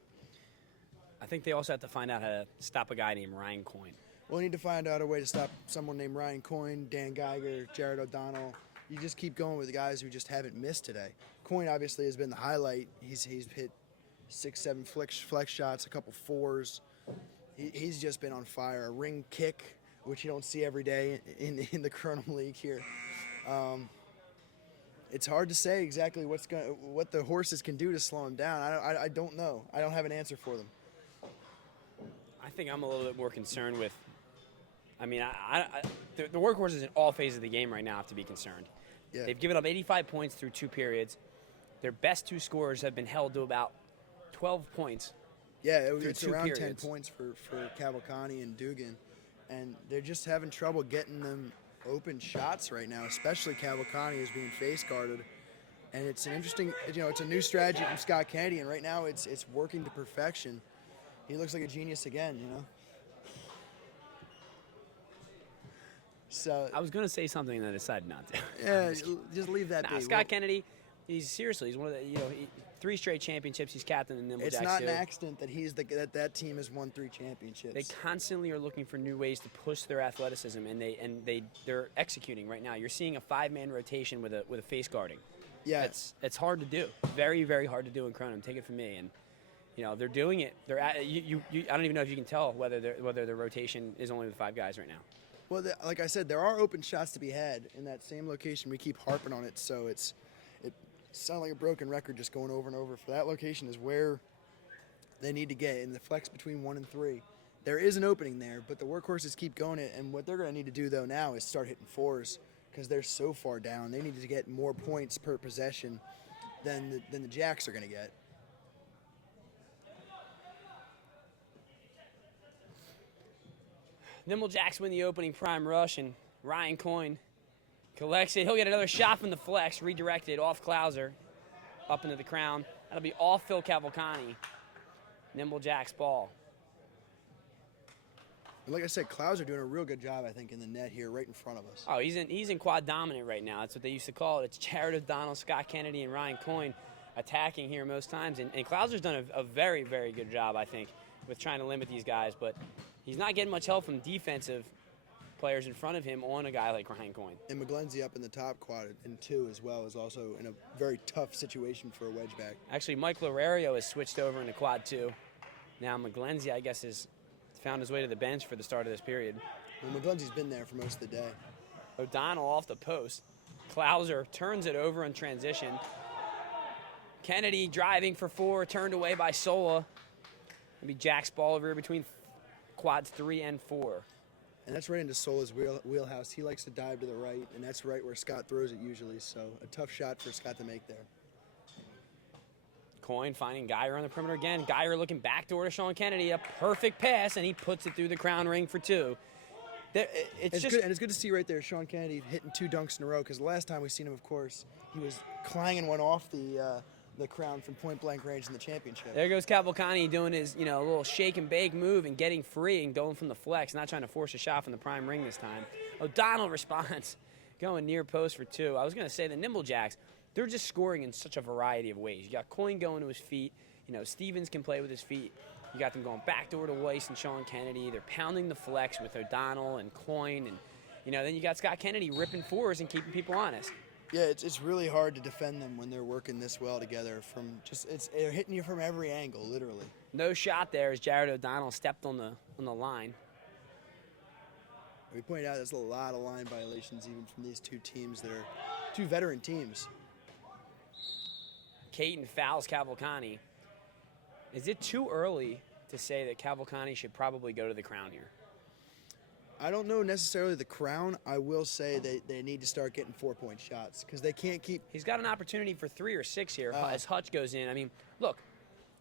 I think they also have to find out how to stop a guy named Ryan Coin. We'll need to find out a way to stop someone named Ryan Coin, Dan Geiger, Jared O'Donnell. You just keep going with the guys who just haven't missed today. Coin obviously has been the highlight. He's hit 6-7 flex shots, a couple 4s. He's just been on fire. A ring kick, which you don't see every day in the Kronum League here. It's hard to say exactly what the horses can do to slow him down. I don't know. I don't have an answer for them. I think I'm a little bit more concerned with. I mean, the Workhorses in all phases of the game right now have to be concerned. Yeah. They've given up 85 points through 2 periods. Their best 2 scorers have been held to about 12 points. Yeah, it's two around periods. 10 points for Cavalcante and Dugan. And they're just having trouble getting them open shots right now, especially Cavalcante is being face guarded. And it's an interesting, it's a new strategy from Scott Kennedy, and right now it's working to perfection. He looks like a genius again, So I was going to say something and I decided not to. Yeah, just leave that be. Scott Kennedy, he's one of the 3 straight championships. He's captain in the Nimble Jacks. It's not an accident that that team has won 3 championships. They constantly are looking for new ways to push their athleticism, and they're executing right now. You're seeing a 5-man rotation with a face guarding. Yeah, it's hard to do. Very, very hard to do in Kronum. Take it from me. And they're doing it. They're I don't even know if you can tell whether their rotation is only with 5 guys right now. Well, like I said, there are open shots to be had in that same location. We keep harping on it, so it sounds like a broken record just going over and over. For that location is where they need to get in the flex between 1 and 3. There is an opening there, but the workhorses keep going it, and what they're going to need to do, though, now is start hitting 4s because they're so far down. They need to get more points per possession than the Jacks are going to get. Nimble Jacks win the opening prime rush, and Ryan Coyne collects it. He'll get another shot from the flex, redirected off Clouser, up into the crown. That'll be off Phil Cavalcante. Nimble Jacks ball. And like I said, Clouser doing a real good job, I think, in the net here, right in front of us. Oh, he's in quad dominant right now. That's what they used to call it. It's Jared O'Donnell, Scott Kennedy, and Ryan Coyne attacking here most times. And Clouser's done a very, very good job, I think, with trying to limit these guys. But he's not getting much help from defensive players in front of him on a guy like Ryan Coyne. And McGlenzie up in the top quad in 2 as well is also in a very tough situation for a wedge back. Actually, Mike Lorario has switched over into quad 2. Now McGlenzie, I guess, has found his way to the bench for the start of this period. Well, McGlenzie's been there for most of the day. O'Donnell off the post. Clouser turns it over in transition. Kennedy driving for 4, turned away by Sola. It'll be Jack's ball over here between quads 3 and 4. And that's right into Sola's wheelhouse. He likes to dive to the right, and that's right where Scott throws it usually. So a tough shot for Scott to make there. Coyne finding Geyer on the perimeter again. Geyer looking backdoor to Sean Kennedy. A perfect pass, and he puts it through the crown ring for 2. It's good, and it's good to see right there Sean Kennedy hitting 2 dunks in a row, because the last time we seen him, of course, he was clanging one off the crown from point-blank range in the championship. There goes Cavalcante doing his, little shake-and-bake move and getting free and going from the flex, not trying to force a shot from the prime ring this time. O'Donnell responds, going near post for 2. I was going to say the Nimble Jacks, they're just scoring in such a variety of ways. You got Coyne going to his feet. Stevens can play with his feet. You got them going backdoor to Weiss and Sean Kennedy. They're pounding the flex with O'Donnell and Coyne. And, then you got Scott Kennedy ripping 4s and keeping people honest. Yeah, it's really hard to defend them when they're working this well together. They're hitting you from every angle, literally. No shot there as Jared O'Donnell stepped on the line. We pointed out there's a lot of line violations even from these 2 teams that are 2 veteran teams. Caton fouls Cavalcante. Is it too early to say that Cavalcante should probably go to the crown here? I don't know necessarily the crown. I will say they need to start getting 4-point shots because they can't keep. He's got an opportunity for 3 or 6 here as Hutch goes in. I mean, look,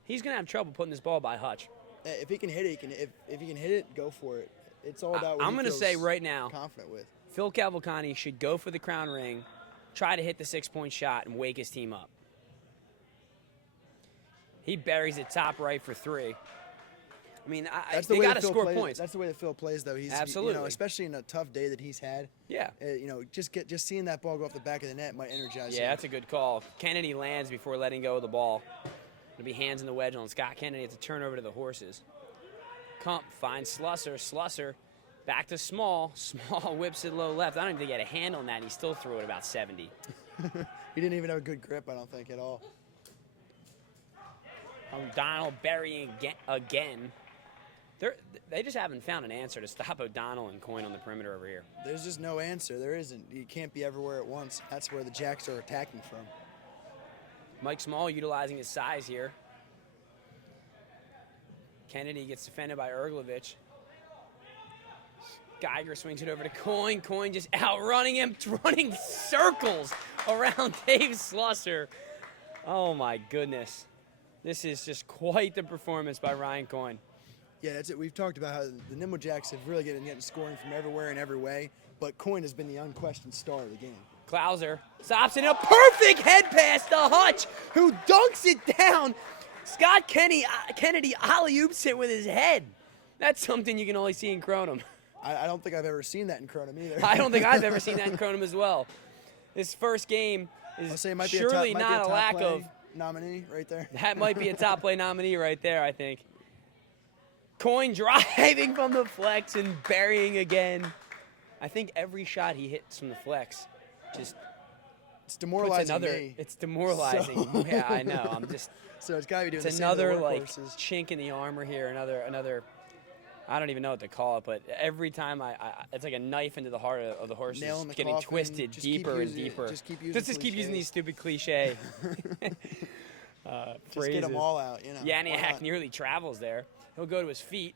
he's going to have trouble putting this ball by Hutch. If he can hit it, if he can hit it, go for it. It's all about what I'm going to say right now, confident with. Phil Cavalcante should go for the crown ring, try to hit the 6-point shot, and wake his team up. He buries it top right for 3. I mean, they got to score points. That's the way that Phil plays, though. He's absolutely, especially in a tough day that he's had. Yeah. Just seeing that ball go off the back of the net might energize him. Yeah, that's a good call. Kennedy lands before letting go of the ball. It'll be hands in the wedge on Scott Kennedy. It's a turnover to the horses. Kump finds Slusser. Slusser back to Small. Small whips it low left. I don't even think he had a hand on that. And he still threw it about 70. He didn't even have a good grip, I don't think, at all. O'Donnell burying again. They just haven't found an answer to stop O'Donnell and Coyne on the perimeter over here. There's just no answer. There isn't. You can't be everywhere at once. That's where the Jacks are attacking from. Mike Small utilizing his size here. Kennedy gets defended by Erglovich. Geiger swings it over to Coyne. Coyne just outrunning him, running circles around Dave Slusser. Oh, my goodness. This is just quite the performance by Ryan Coyne. Yeah, that's it. We've talked about how the Nimble Jacks have really getting scoring from everywhere and every way, but Coyne has been the unquestioned star of the game. Clouser stops it. A perfect head pass to Hutch, who dunks it down. Scott Kennedy alley-oops it with his head. That's something you can only see in Kronum. I don't think I've ever seen that in Kronum either. I don't think I've ever seen that in Kronum as well. This first game is surely not a lack of nominee right there. That might be a top play nominee right there, I think. Coyne driving from the flex and burying again. I think every shot he hits from the flex just it's demoralizing me. It's demoralizing. So. Yeah, I know. So it's got to be doing it's the another same like chink in the armor here. Another I don't even know what to call it, but every time it's like a knife into the heart of the horse. Nail in the getting coffin, twisted just deeper and keep using it, deeper. just keep using Just keep using cliches. these stupid cliche Just phrases. get them all out, you know. Why Yaniak not? nearly travels there. He'll go to his feet.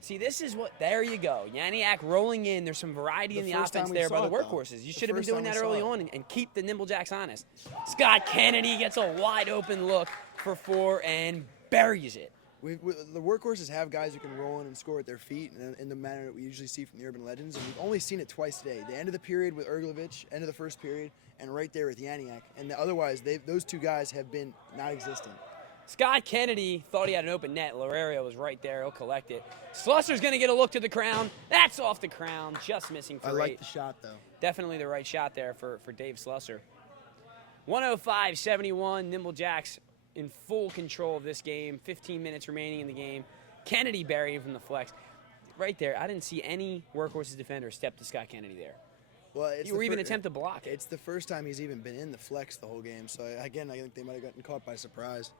See, this is what. There you go. Yaniak rolling in. There's some variety in the first time offense we there by saw the it, though. workhorses. You The should have been first doing time that we early saw it. on and keep the Nimble Jacks honest. Scott Kennedy gets a wide open look for 4 and buries it. The workhorses have guys who can roll in and score at their feet in the manner that we usually see from the Urban Legends, and we've only seen it twice today. The end of the period with Erglovich, end of the first period, and right there with Yaniak. And otherwise, those two guys have been non-existent. Scott Kennedy thought he had an open net. Lorario was right there. He'll collect it. Slusser's going to get a look to the crown. That's off the crown. Just missing for I 8. like the shot, though. Definitely the right shot there for Dave Slusser. 105-71. Nimble Jacks in full control of this game. 15 minutes remaining in the game. Kennedy burying from the flex. Right there, I didn't see any workhorses defender step to Scott Kennedy there. Well, it's Or even attempt to block it. It's the first time he's even been in the flex the whole game. So, again, I think they might have gotten caught by surprise.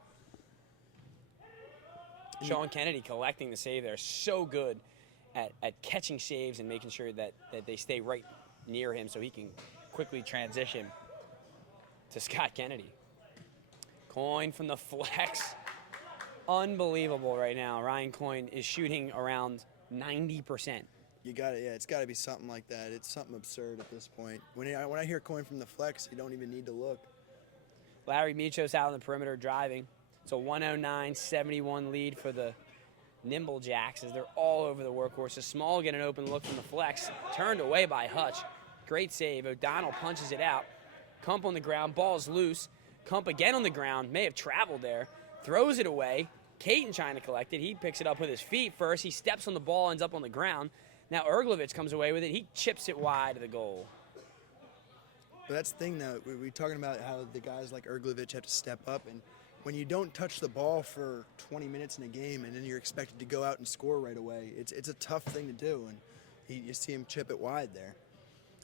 Sean Kennedy collecting the save there. So good at catching saves and making sure that they stay right near him so he can quickly transition to Scott Kennedy. Coyne from the flex. Unbelievable right now. Ryan Coyne is shooting around 90%. You got it. Yeah, it's got to be something like that. It's something absurd at this point. When I hear Coyne from the flex, you don't even need to look. Larry Michos out on the perimeter driving. It's a 109-71 lead for the Nimble Jacks as they're all over the workhorses. Small get an open look from the flex. Turned away by Hutch. Great save. O'Donnell punches it out. Kump on the ground. Ball's loose. Kump again on the ground. May have traveled there. Throws it away. Caton trying to collect it. He picks it up with his feet first. He steps on the ball, ends up on the ground. Now Erglovich comes away with it. He chips it wide of the goal. But that's the thing, though. We're talking about how the guys like Erglovich have to step up. And when you don't touch the ball for 20 minutes in a game and then you're expected to go out and score right away, it's a tough thing to do. And you see him chip it wide there.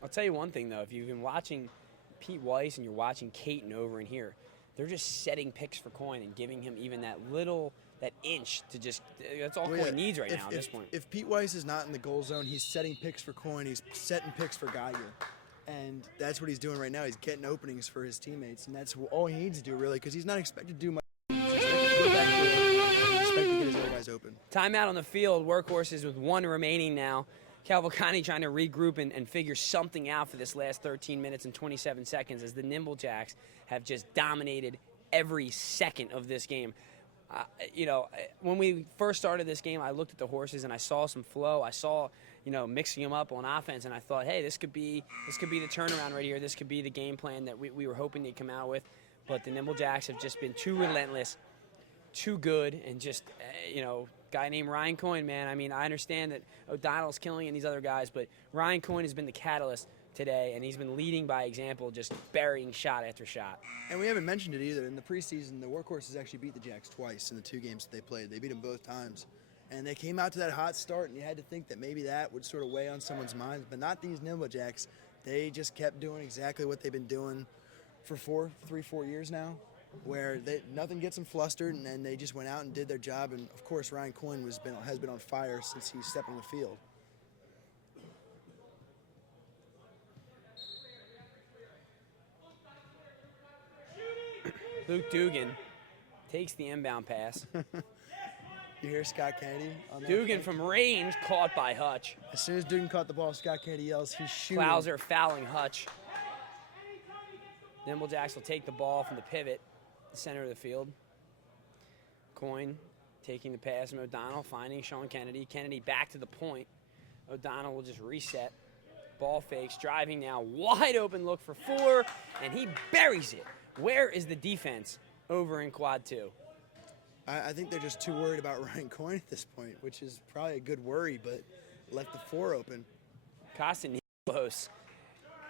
I'll tell you one thing, though. If you've been watching Pete Weiss and you're watching Caton over in here, they're just setting picks for Coyne and giving him even that inch to just – that's all Coyne needs right now at this point. If Pete Weiss is not in the goal zone, he's setting picks for Coyne. He's setting picks for Geiger. And that's what he's doing right now. He's getting openings for his teammates, and that's all he needs to do, really, because he's not expected to do much. He's expected to go back to it. He's expected to get his other guys open. Timeout on the field. Workhorses with 1 remaining now. Cavalcante trying to regroup and figure something out for this last 13 minutes and 27 seconds as the Nimble Jacks have just dominated every second of this game. When we first started this game, I looked at the horses and I saw some flow. I saw, mixing them up on offense, and I thought, hey, this could be the turnaround right here. This could be the game plan that we were hoping they'd come out with. But the Nimble Jacks have just been too relentless, too good, and just, guy named Ryan Coyne, man. I mean, I understand that O'Donnell's killing and these other guys, but Ryan Coyne has been the catalyst today, and he's been leading by example, just burying shot after shot. And we haven't mentioned it either. In the preseason, the Workhorses actually beat the Jacks twice in the 2 games that they played. They beat them both times. And they came out to that hot start, and you had to think that maybe that would sort of weigh on someone's mind, but not these Nimble Jacks. They just kept doing exactly what they've been doing for 4 years now, where nothing gets them flustered, and they just went out and did their job. And, of course, Ryan Coyne has been on fire since he stepped on the field. Luke Dugan takes the inbound pass. You hear Scott Kennedy on that Dugan play? from range, caught by Hutch. As soon as Dugan caught the ball, Scott Kennedy yells, he's shooting. Klauser fouling Hutch. Nimble Jacks will take the ball from the pivot, the center of the field. Coyne taking the pass from O'Donnell, finding Sean Kennedy. Kennedy back to the point. O'Donnell will just reset. Ball fakes, driving now. Wide open look for 4, and he buries it. Where is the defense over in quad 2? I think they're just too worried about Ryan Coyne at this point, which is probably a good worry, but left the 4 open. Castaniklos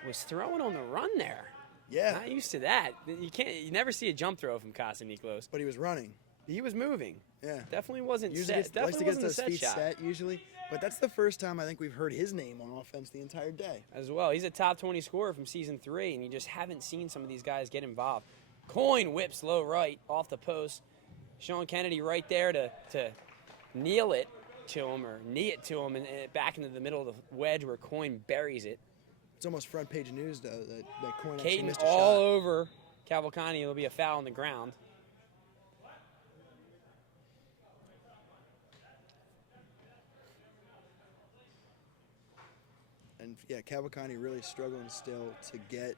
was throwing on the run there. Yeah. Not used to that. You never see a jump throw from Castaniklos. But he was running. He was moving. Yeah. Definitely wasn't Usually set. likes to Definitely get wasn't a those set feet shot. set usually. But that's the first time I think we've heard his name on offense the entire day. As well. He's a top 20 scorer from season 3, and you just haven't seen some of these guys get involved. Coyne whips low right off the post. Sean Kennedy right there to kneel it. to him or knee it to him and back into the middle of the wedge where Coyne buries it. It's almost front page news, though, that Coyne actually Caton missed a all shot. over Cavalcante. It'll be a foul on the ground. And, yeah, Cavalcante really struggling still to get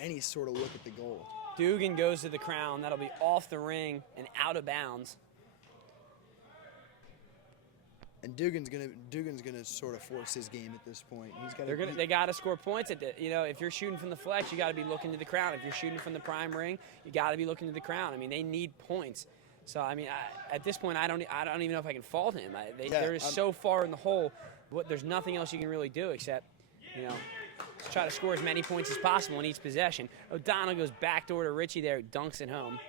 any sort of look at the goal. Dugan goes to the crown. That'll be off the ring and out of bounds. And Dugan's gonna sort of force his game at this point. They got to score points at the, if you're shooting from the flex, you got to be looking to the crown. If you're shooting from the prime ring, you got to be looking to the crown. I mean, they need points. So I mean, at this point, I don't even know if I can fault him. They're so far in the hole. There's nothing else you can really do except, try to score as many points as possible in each possession. O'Donnell goes backdoor to Richie there, dunks it home.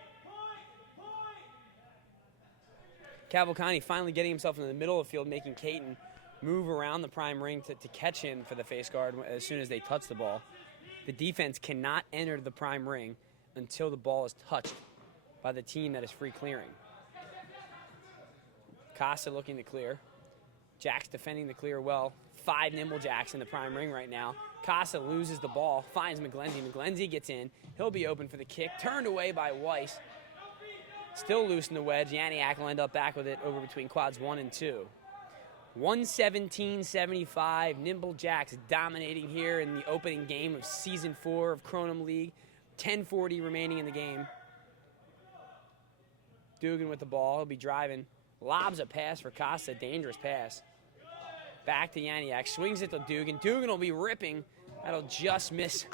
Cavalcante finally getting himself into the middle of the field, making Caton move around the prime ring to catch him for the face guard as soon as they touch the ball. The defense cannot enter the prime ring until the ball is touched by the team that is free clearing. Costa looking to clear. Jacks defending the clear well. 5 Nimble Jacks in the prime ring right now. Costa loses the ball, finds McGlenzie. McGlenzie gets in. He'll be open for the kick. Turned away by Weiss. Still loose in the wedge. Yaniak will end up back with it over between quads 1 and 2. 117-75. Nimble Jacks dominating here in the opening game of Season 4 of Kronum League. 10:40 remaining in the game. Dugan with the ball. He'll be driving. Lobs a pass for Costa. Dangerous pass. Back to Yaniak. Swings it to Dugan. Dugan will be ripping. That'll just miss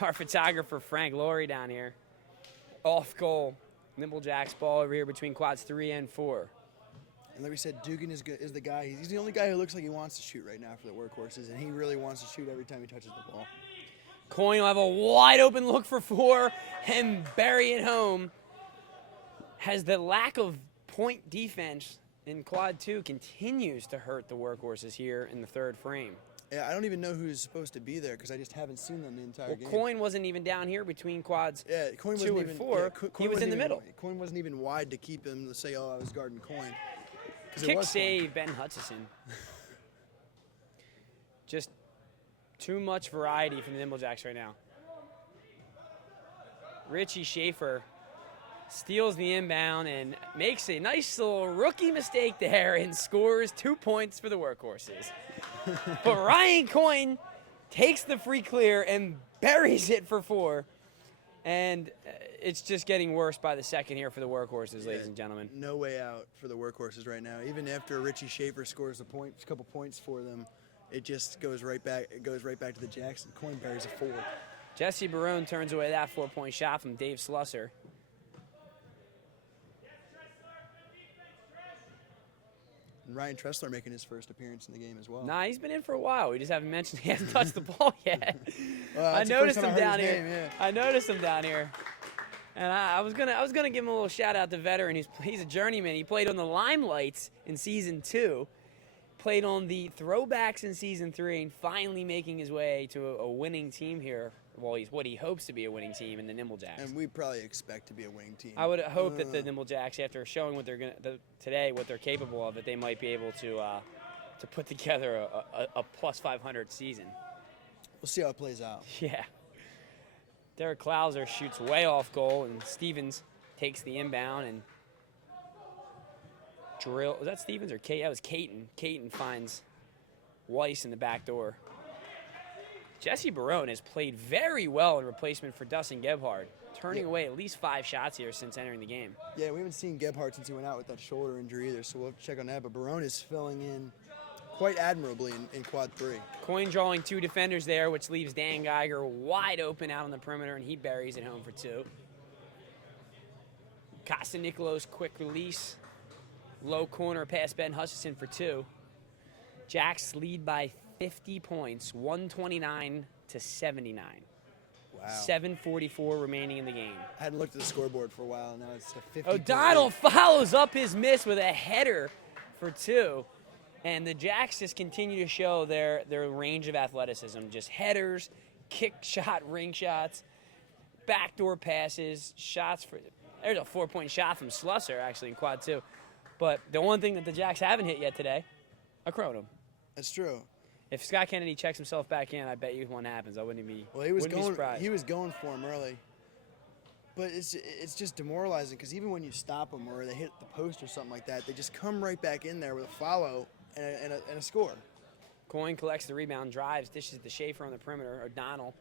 our photographer, Frank Laurie, down here. Off goal. Nimble Jacks ball over here between quads 3 and 4. And like we said, Dugan is the guy. He's the only guy who looks like he wants to shoot right now for the Workhorses, and he really wants to shoot every time he touches the ball. Coyne will have a wide open look for 4 and bury it home. Has the lack of point defense in quad 2 continues to hurt the Workhorses here in the third frame. Yeah, I don't even know who's supposed to be there because I just haven't seen them the entire game. Coyne wasn't even down here between quads 2 and 4. Yeah, he was in the middle. Coyne wasn't even wide to keep him to say, oh, I was guarding Coyne. Kick save, Ben Hutchison. Just too much variety from the Nimble Jacks right now. Richie Schaefer steals the inbound and makes a nice little rookie mistake there and scores 2 points for the Workhorses. But Ryan Coyne takes the free clear and buries it for 4. And it's just getting worse by the second here for the Workhorses, ladies and gentlemen. No way out for the Workhorses right now. Even after Richie Schaefer scores a couple points for them, it just goes right back. It goes right back to the Jacks, and Coyne buries a 4. Jesse Barone turns away that 4-point shot from Dave Slusser. And Ryan Tressler making his first appearance in the game as well. Nah, he's been in for a while. We just haven't mentioned he hasn't touched the ball yet. Well, I noticed him down here. Name, yeah. I noticed him down here. And I was gonna give him a little shout out to veteran. He's a journeyman. He played on the Limelights in season 2, played on the Throwbacks in season 3, and finally making his way to a winning team here. Well, he's what he hopes to be a winning team in the Nimble Jacks. And we probably expect to be a winning team. I would hope that the Nimble Jacks, after showing what they're today, what they're capable of, that they might be able to put together a plus 500 season. We'll see how it plays out. Yeah. Derek Klauser shoots way off goal, and Stevens takes the inbound and drill. Was that Stevens or Kate? That was Caton. Caton finds Weiss in the back door. Jesse Barone has played very well in replacement for Dustin Gebhardt, turning away at least 5 shots here since entering the game. Yeah, we haven't seen Gebhardt since he went out with that shoulder injury either, so we'll have to check on that. But Barone is filling in quite admirably in quad 3. Coyne drawing 2 defenders there, which leaves Dan Geiger wide open out on the perimeter, and he buries it home for 2. Costa Nicolos quick release. Low corner pass Ben Hutchison for 2. Jacks lead by 50 points, 129-79. Wow. 7:44 remaining in the game. I hadn't looked at the scoreboard for a while. Now it's a 50. O'Donnell follows up his miss with a header for 2. And the Jacks just continue to show their range of athleticism. Just headers, kick shot, ring shots, backdoor passes, shots for... There's a 4-point shot from Slusser, actually, in quad 2. But the one thing that the Jacks haven't hit yet today a Kronum. That's true. If Scott Kennedy checks himself back in, I bet you one happens. I wouldn't be. Well, he was wouldn't be surprised. He was going for him early. But it's just demoralizing because even when you stop them or they hit the post or something like that, they just come right back in there with a follow and a score. Coyne collects the rebound, drives, dishes to Schaefer on the perimeter. O'Donnell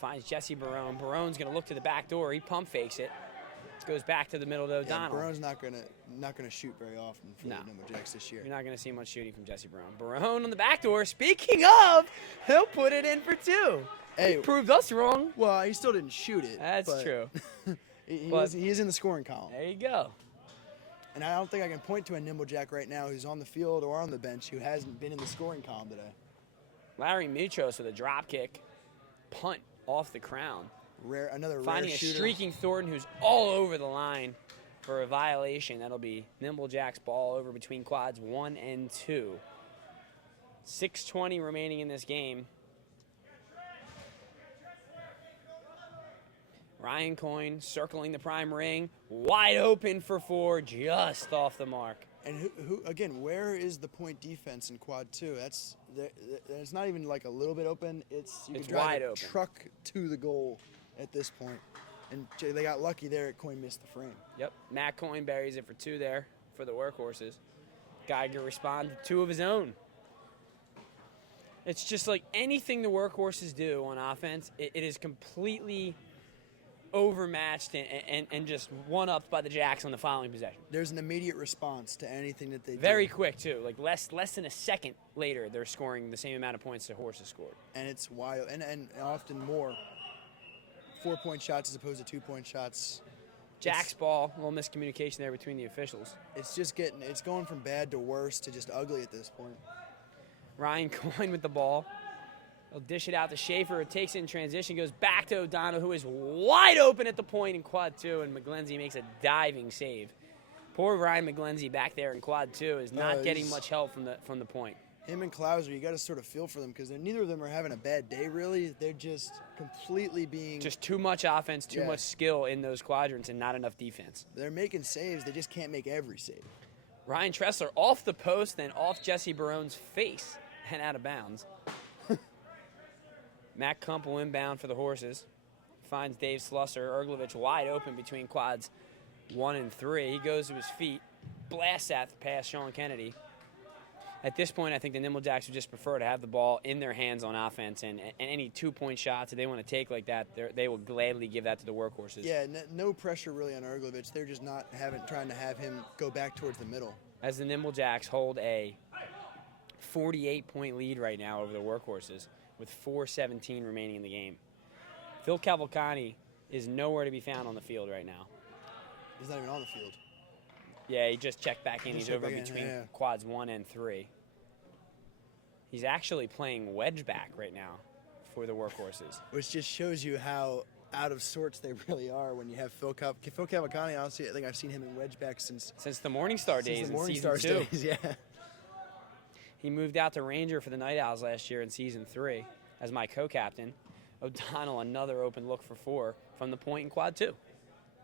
finds Jesse Barone. Barone's going to look to the back door. He pump fakes it. Goes back to the middle to O'Donnell. Yeah, Barone's not gonna shoot very often for the Nimble Jacks this year. You're not going to see much shooting from Jesse Barone. Barone on the back door. Speaking of, he'll put it in for 2. Hey, he proved us wrong. Well, he still didn't shoot it. That's true. he is in the scoring column. There you go. And I don't think I can point to a Nimble Jack right now who's on the field or on the bench who hasn't been in the scoring column today. Larry Muchos with a drop kick. Punt off the crown. Another finding rare a shooter. streaking Thornton who's all over the line for a violation. That'll be Nimble Jacks ball over between quads 1 and 2. 6:20 remaining in this game. Ryan Coyne circling the prime ring, wide open for 4, just off the mark. And who again? Where is the point defense in quad 2? It's not even like a little bit open. It's can drive wide a open. Truck to the goal at this point. And they got lucky there. Coyne missed the frame. Yep, Matt Coyne buries it for 2 there for the workhorses. Geiger responded 2 of his own. It's just like anything the workhorses do on offense, it is completely overmatched and just one-upped by the Jacks on the following possession. There's an immediate response to anything that they do. Very quick, too. Like less than a second later, they're scoring the same amount of points the horses scored. And it's wild, and often more 4-point shots as opposed to 2-point shots. Jacks ball, a little miscommunication there between the officials. It's going from bad to worse to just ugly at this point. Ryan Coyne with the ball. He'll dish it out to Schaefer. It takes it in transition, goes back to O'Donnell, who is wide open at the point in quad 2, and McGlenzie makes a diving save. Poor Ryan McGlenzie back there in quad 2 is not getting much help from the point. Him and Klauser, you got to sort of feel for them because neither of them are having a bad day, really. They're just completely being... Just too much offense, too much skill in those quadrants, and not enough defense. They're making saves. They just can't make every save. Ryan Tressler off the post, then off Jesse Barone's face and out of bounds. Matt Kumpel inbound for the horses. Finds Dave Slusser. Erglovich wide open between quads 1 and 3. He goes to his feet, blasts that past Sean Kennedy. At this point, I think the Nimble Jacks would just prefer to have the ball in their hands on offense, and any 2-point shots that they want to take like that, they will gladly give that to the workhorses. Yeah, no pressure really on Erglovich. They're just not trying to have him go back towards the middle. As the Nimble Jacks hold a 48-point lead right now over the workhorses, with 4:17 remaining in the game. Phil Cavalcante is nowhere to be found on the field right now. He's not even on the field. Yeah, he just checked back in. He's over between quads 1 and 3. He's actually playing wedge back right now for the workhorses. Which just shows you how out of sorts they really are when you have Phil Cavalcante. Honestly, I think I've seen him in wedge back since the Morningstar days in season 2. Yeah. He moved out to Ranger for the Night Owls last year in season 3 as my co-captain. O'Donnell, another open look for 4 from the point in quad 2.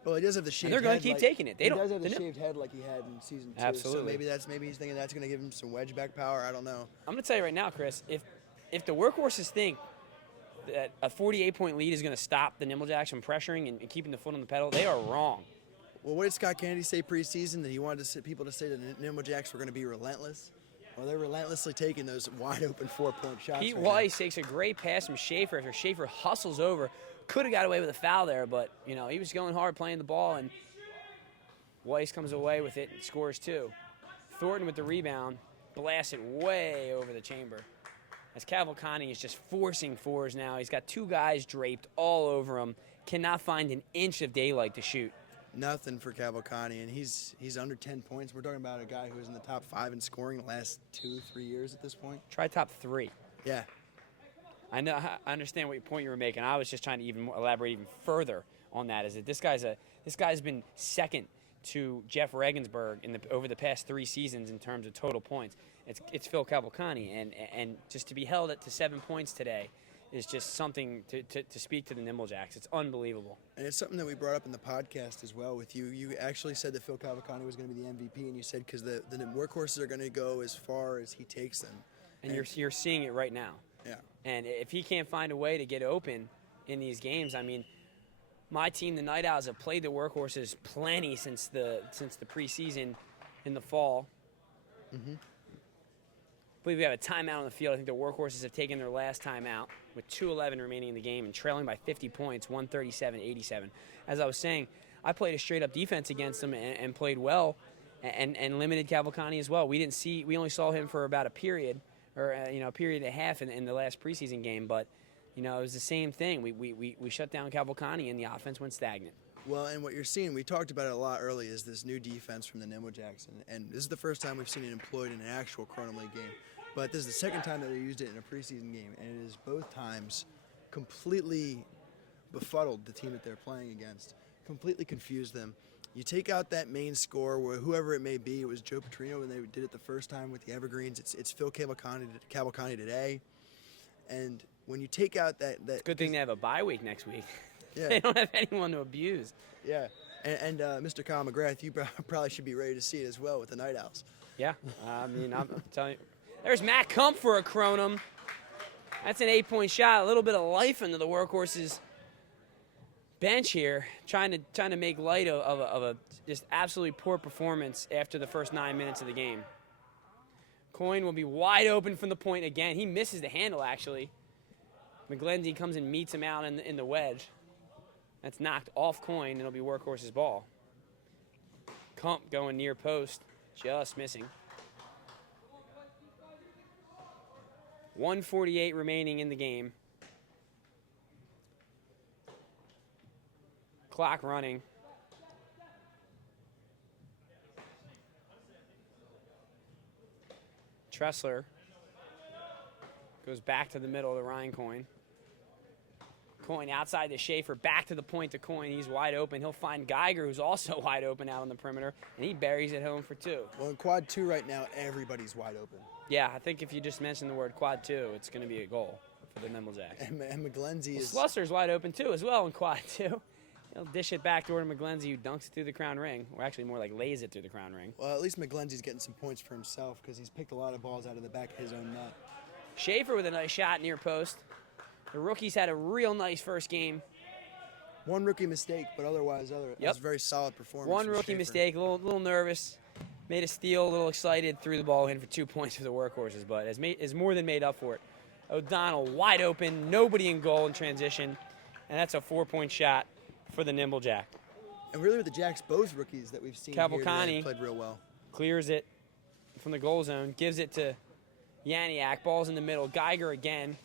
Well, he does have the shaved head. And they're going to keep taking it. He does have the shaved head like he had in season 2. Absolutely. So maybe he's thinking that's going to give him some wedge back power. I don't know. I'm going to tell you right now, Chris, if the workhorses think that a 48-point lead is going to stop the Nimble Jacks from pressuring and keeping the foot on the pedal, they are wrong. Well, what did Scott Kennedy say preseason? That he wanted people to say that the Nimble Jacks were going to be relentless? Well, they're relentlessly taking those wide-open 4-point shots. Pete Weiss takes a great pass from Schaefer after Schaefer hustles over. Could have got away with a foul there, but, he was going hard playing the ball, and Weiss comes away with it and scores 2. Thornton with the rebound, blasts it way over the chamber. As Cavalcante is just forcing 4s now. He's got 2 guys draped all over him. Cannot find an inch of daylight to shoot. Nothing for Cavalcante, and he's under 10 points. We're talking about a guy who was in the top 5 in scoring the last 2-3 years at this point. Try top 3. Yeah. I understand what point you were making. I was just trying to elaborate even further on that. Is that this guy's been second to Jeff Regensburg over the past 3 seasons in terms of total points. It's Phil Cavalcante, and just to be held to 7 points today is just something to speak to the Nimble Jacks. It's unbelievable. And it's something that we brought up in the podcast as well with you. You actually said that Phil Cavalcante was going to be the MVP, and you said because the workhorses are going to go as far as he takes them. And you're seeing it right now. Yeah. And if he can't find a way to get open in these games, I mean, my team, the Night Owls, have played the workhorses plenty since the preseason in the fall. Mm-hmm. I believe we have a timeout on the field. I think the workhorses have taken their last timeout with 2:11 remaining in the game and trailing by 50 points, 137-87. As I was saying, I played a straight-up defense against them and played well and limited Cavalcante as well. We only saw him for about a period or a period and a half in the last preseason game, but it was the same thing. We shut down Cavalcante and the offense went stagnant. Well, and what you're seeing, we talked about it a lot early, is this new defense from the Nimble Jacks, and this is the first time we've seen it employed in an actual Kronum League game. But this is the second time that they used it in a preseason game, and it is both times completely befuddled the team that they're playing against, completely confused them. You take out that main score, whoever it may be, it was Joe Petrino when they did it the first time with the Evergreens. It's Phil Cavalcante today, and when you take out that it's a good thing they have a bye week next week. Yeah. They don't have anyone to abuse. Yeah, and Mr. Kyle McGrath, you probably should be ready to see it as well with the Night Owls. Yeah, I'm telling you. There's Matt Kump for a Kronum. That's an 8-point shot. A little bit of life into the workhorses bench here, trying to make light of a just absolutely poor performance after the first 9 minutes of the game. Coyne will be wide open from the point again. He misses the handle, actually. McGlendy comes and meets him out in the wedge. That's knocked off Coyne, and it'll be workhorse's ball. Kump going near post, just missing. 1:48 remaining in the game. Clock running. Tressler goes back to the middle to Ryan Coyne. Coyne outside to Schaefer, back to the point to Coyne. He's wide open. He'll find Geiger, who's also wide open out on the perimeter, and he buries it home for two. Well, in quad two right now, everybody's wide open. Yeah, I think if you just mention the word quad two, it's going to be a goal for the Nimble Jacks. And McGlendy is... Slusser's wide open too as well in quad two. He'll dish it back door to McGlendy, who dunks it through the crown ring, or actually more like lays it through the crown ring. Well, at least McGlendy's getting some points for himself because he's picked a lot of balls out of the back of his own net. Schaefer with a nice shot near post. The rookies had a real nice first game. One rookie mistake, but otherwise, it was a very solid performance. One rookie mistake, a little nervous, made a steal, a little excited, threw the ball in for 2 points for the workhorses, but is more than made up for it. O'Donnell wide open, nobody in goal in transition, and that's a 4-point shot for the Nimble Jack. And really with the Jacks, both rookies that we've seen here today played real well. Clears it from the goal zone, gives it to Yaniak, ball's in the middle, Geiger again.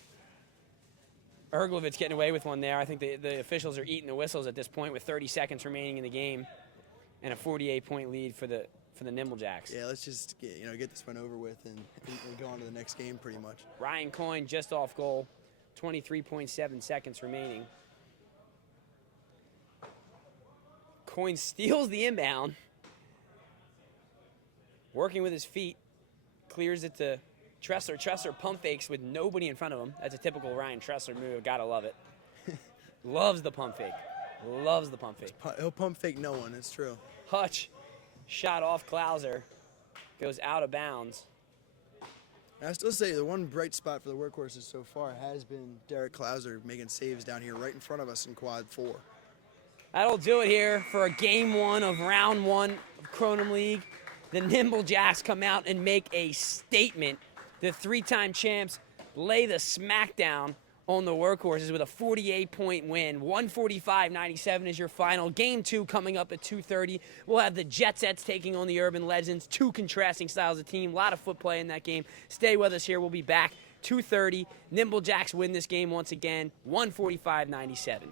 Erglovich getting away with one there. I think the officials are eating the whistles at this point with 30 seconds remaining in the game and a 48-point lead for the Nimble Jacks. Yeah, let's just get this one over with and go on to the next game pretty much. Ryan Coyne just off goal, 23.7 seconds remaining. Coyne steals the inbound, working with his feet, clears it to Tressler. Tressler pump fakes with nobody in front of him. That's a typical Ryan Tressler move. Gotta love it. Loves the pump fake. Loves the pump fake. He'll pump fake no one. It's true. Hutch, shot off Klauser, goes out of bounds. And I still say the one bright spot for the workhorses so far has been Derek Klauser making saves down here right in front of us in quad 4. That'll do it here for a game 1 of round 1 of Kronum League. The Nimble Jacks come out and make a statement. The 3-time champs lay the smackdown on the workhorses with a 48-point win. 145-97 is your final. Game 2 coming up at 2:30. We'll have the Jet Sets taking on the Urban Legends. 2 contrasting styles of team. A lot of foot play in that game. Stay with us here. We'll be back 2:30. Nimble Jacks win this game once again. 145-97.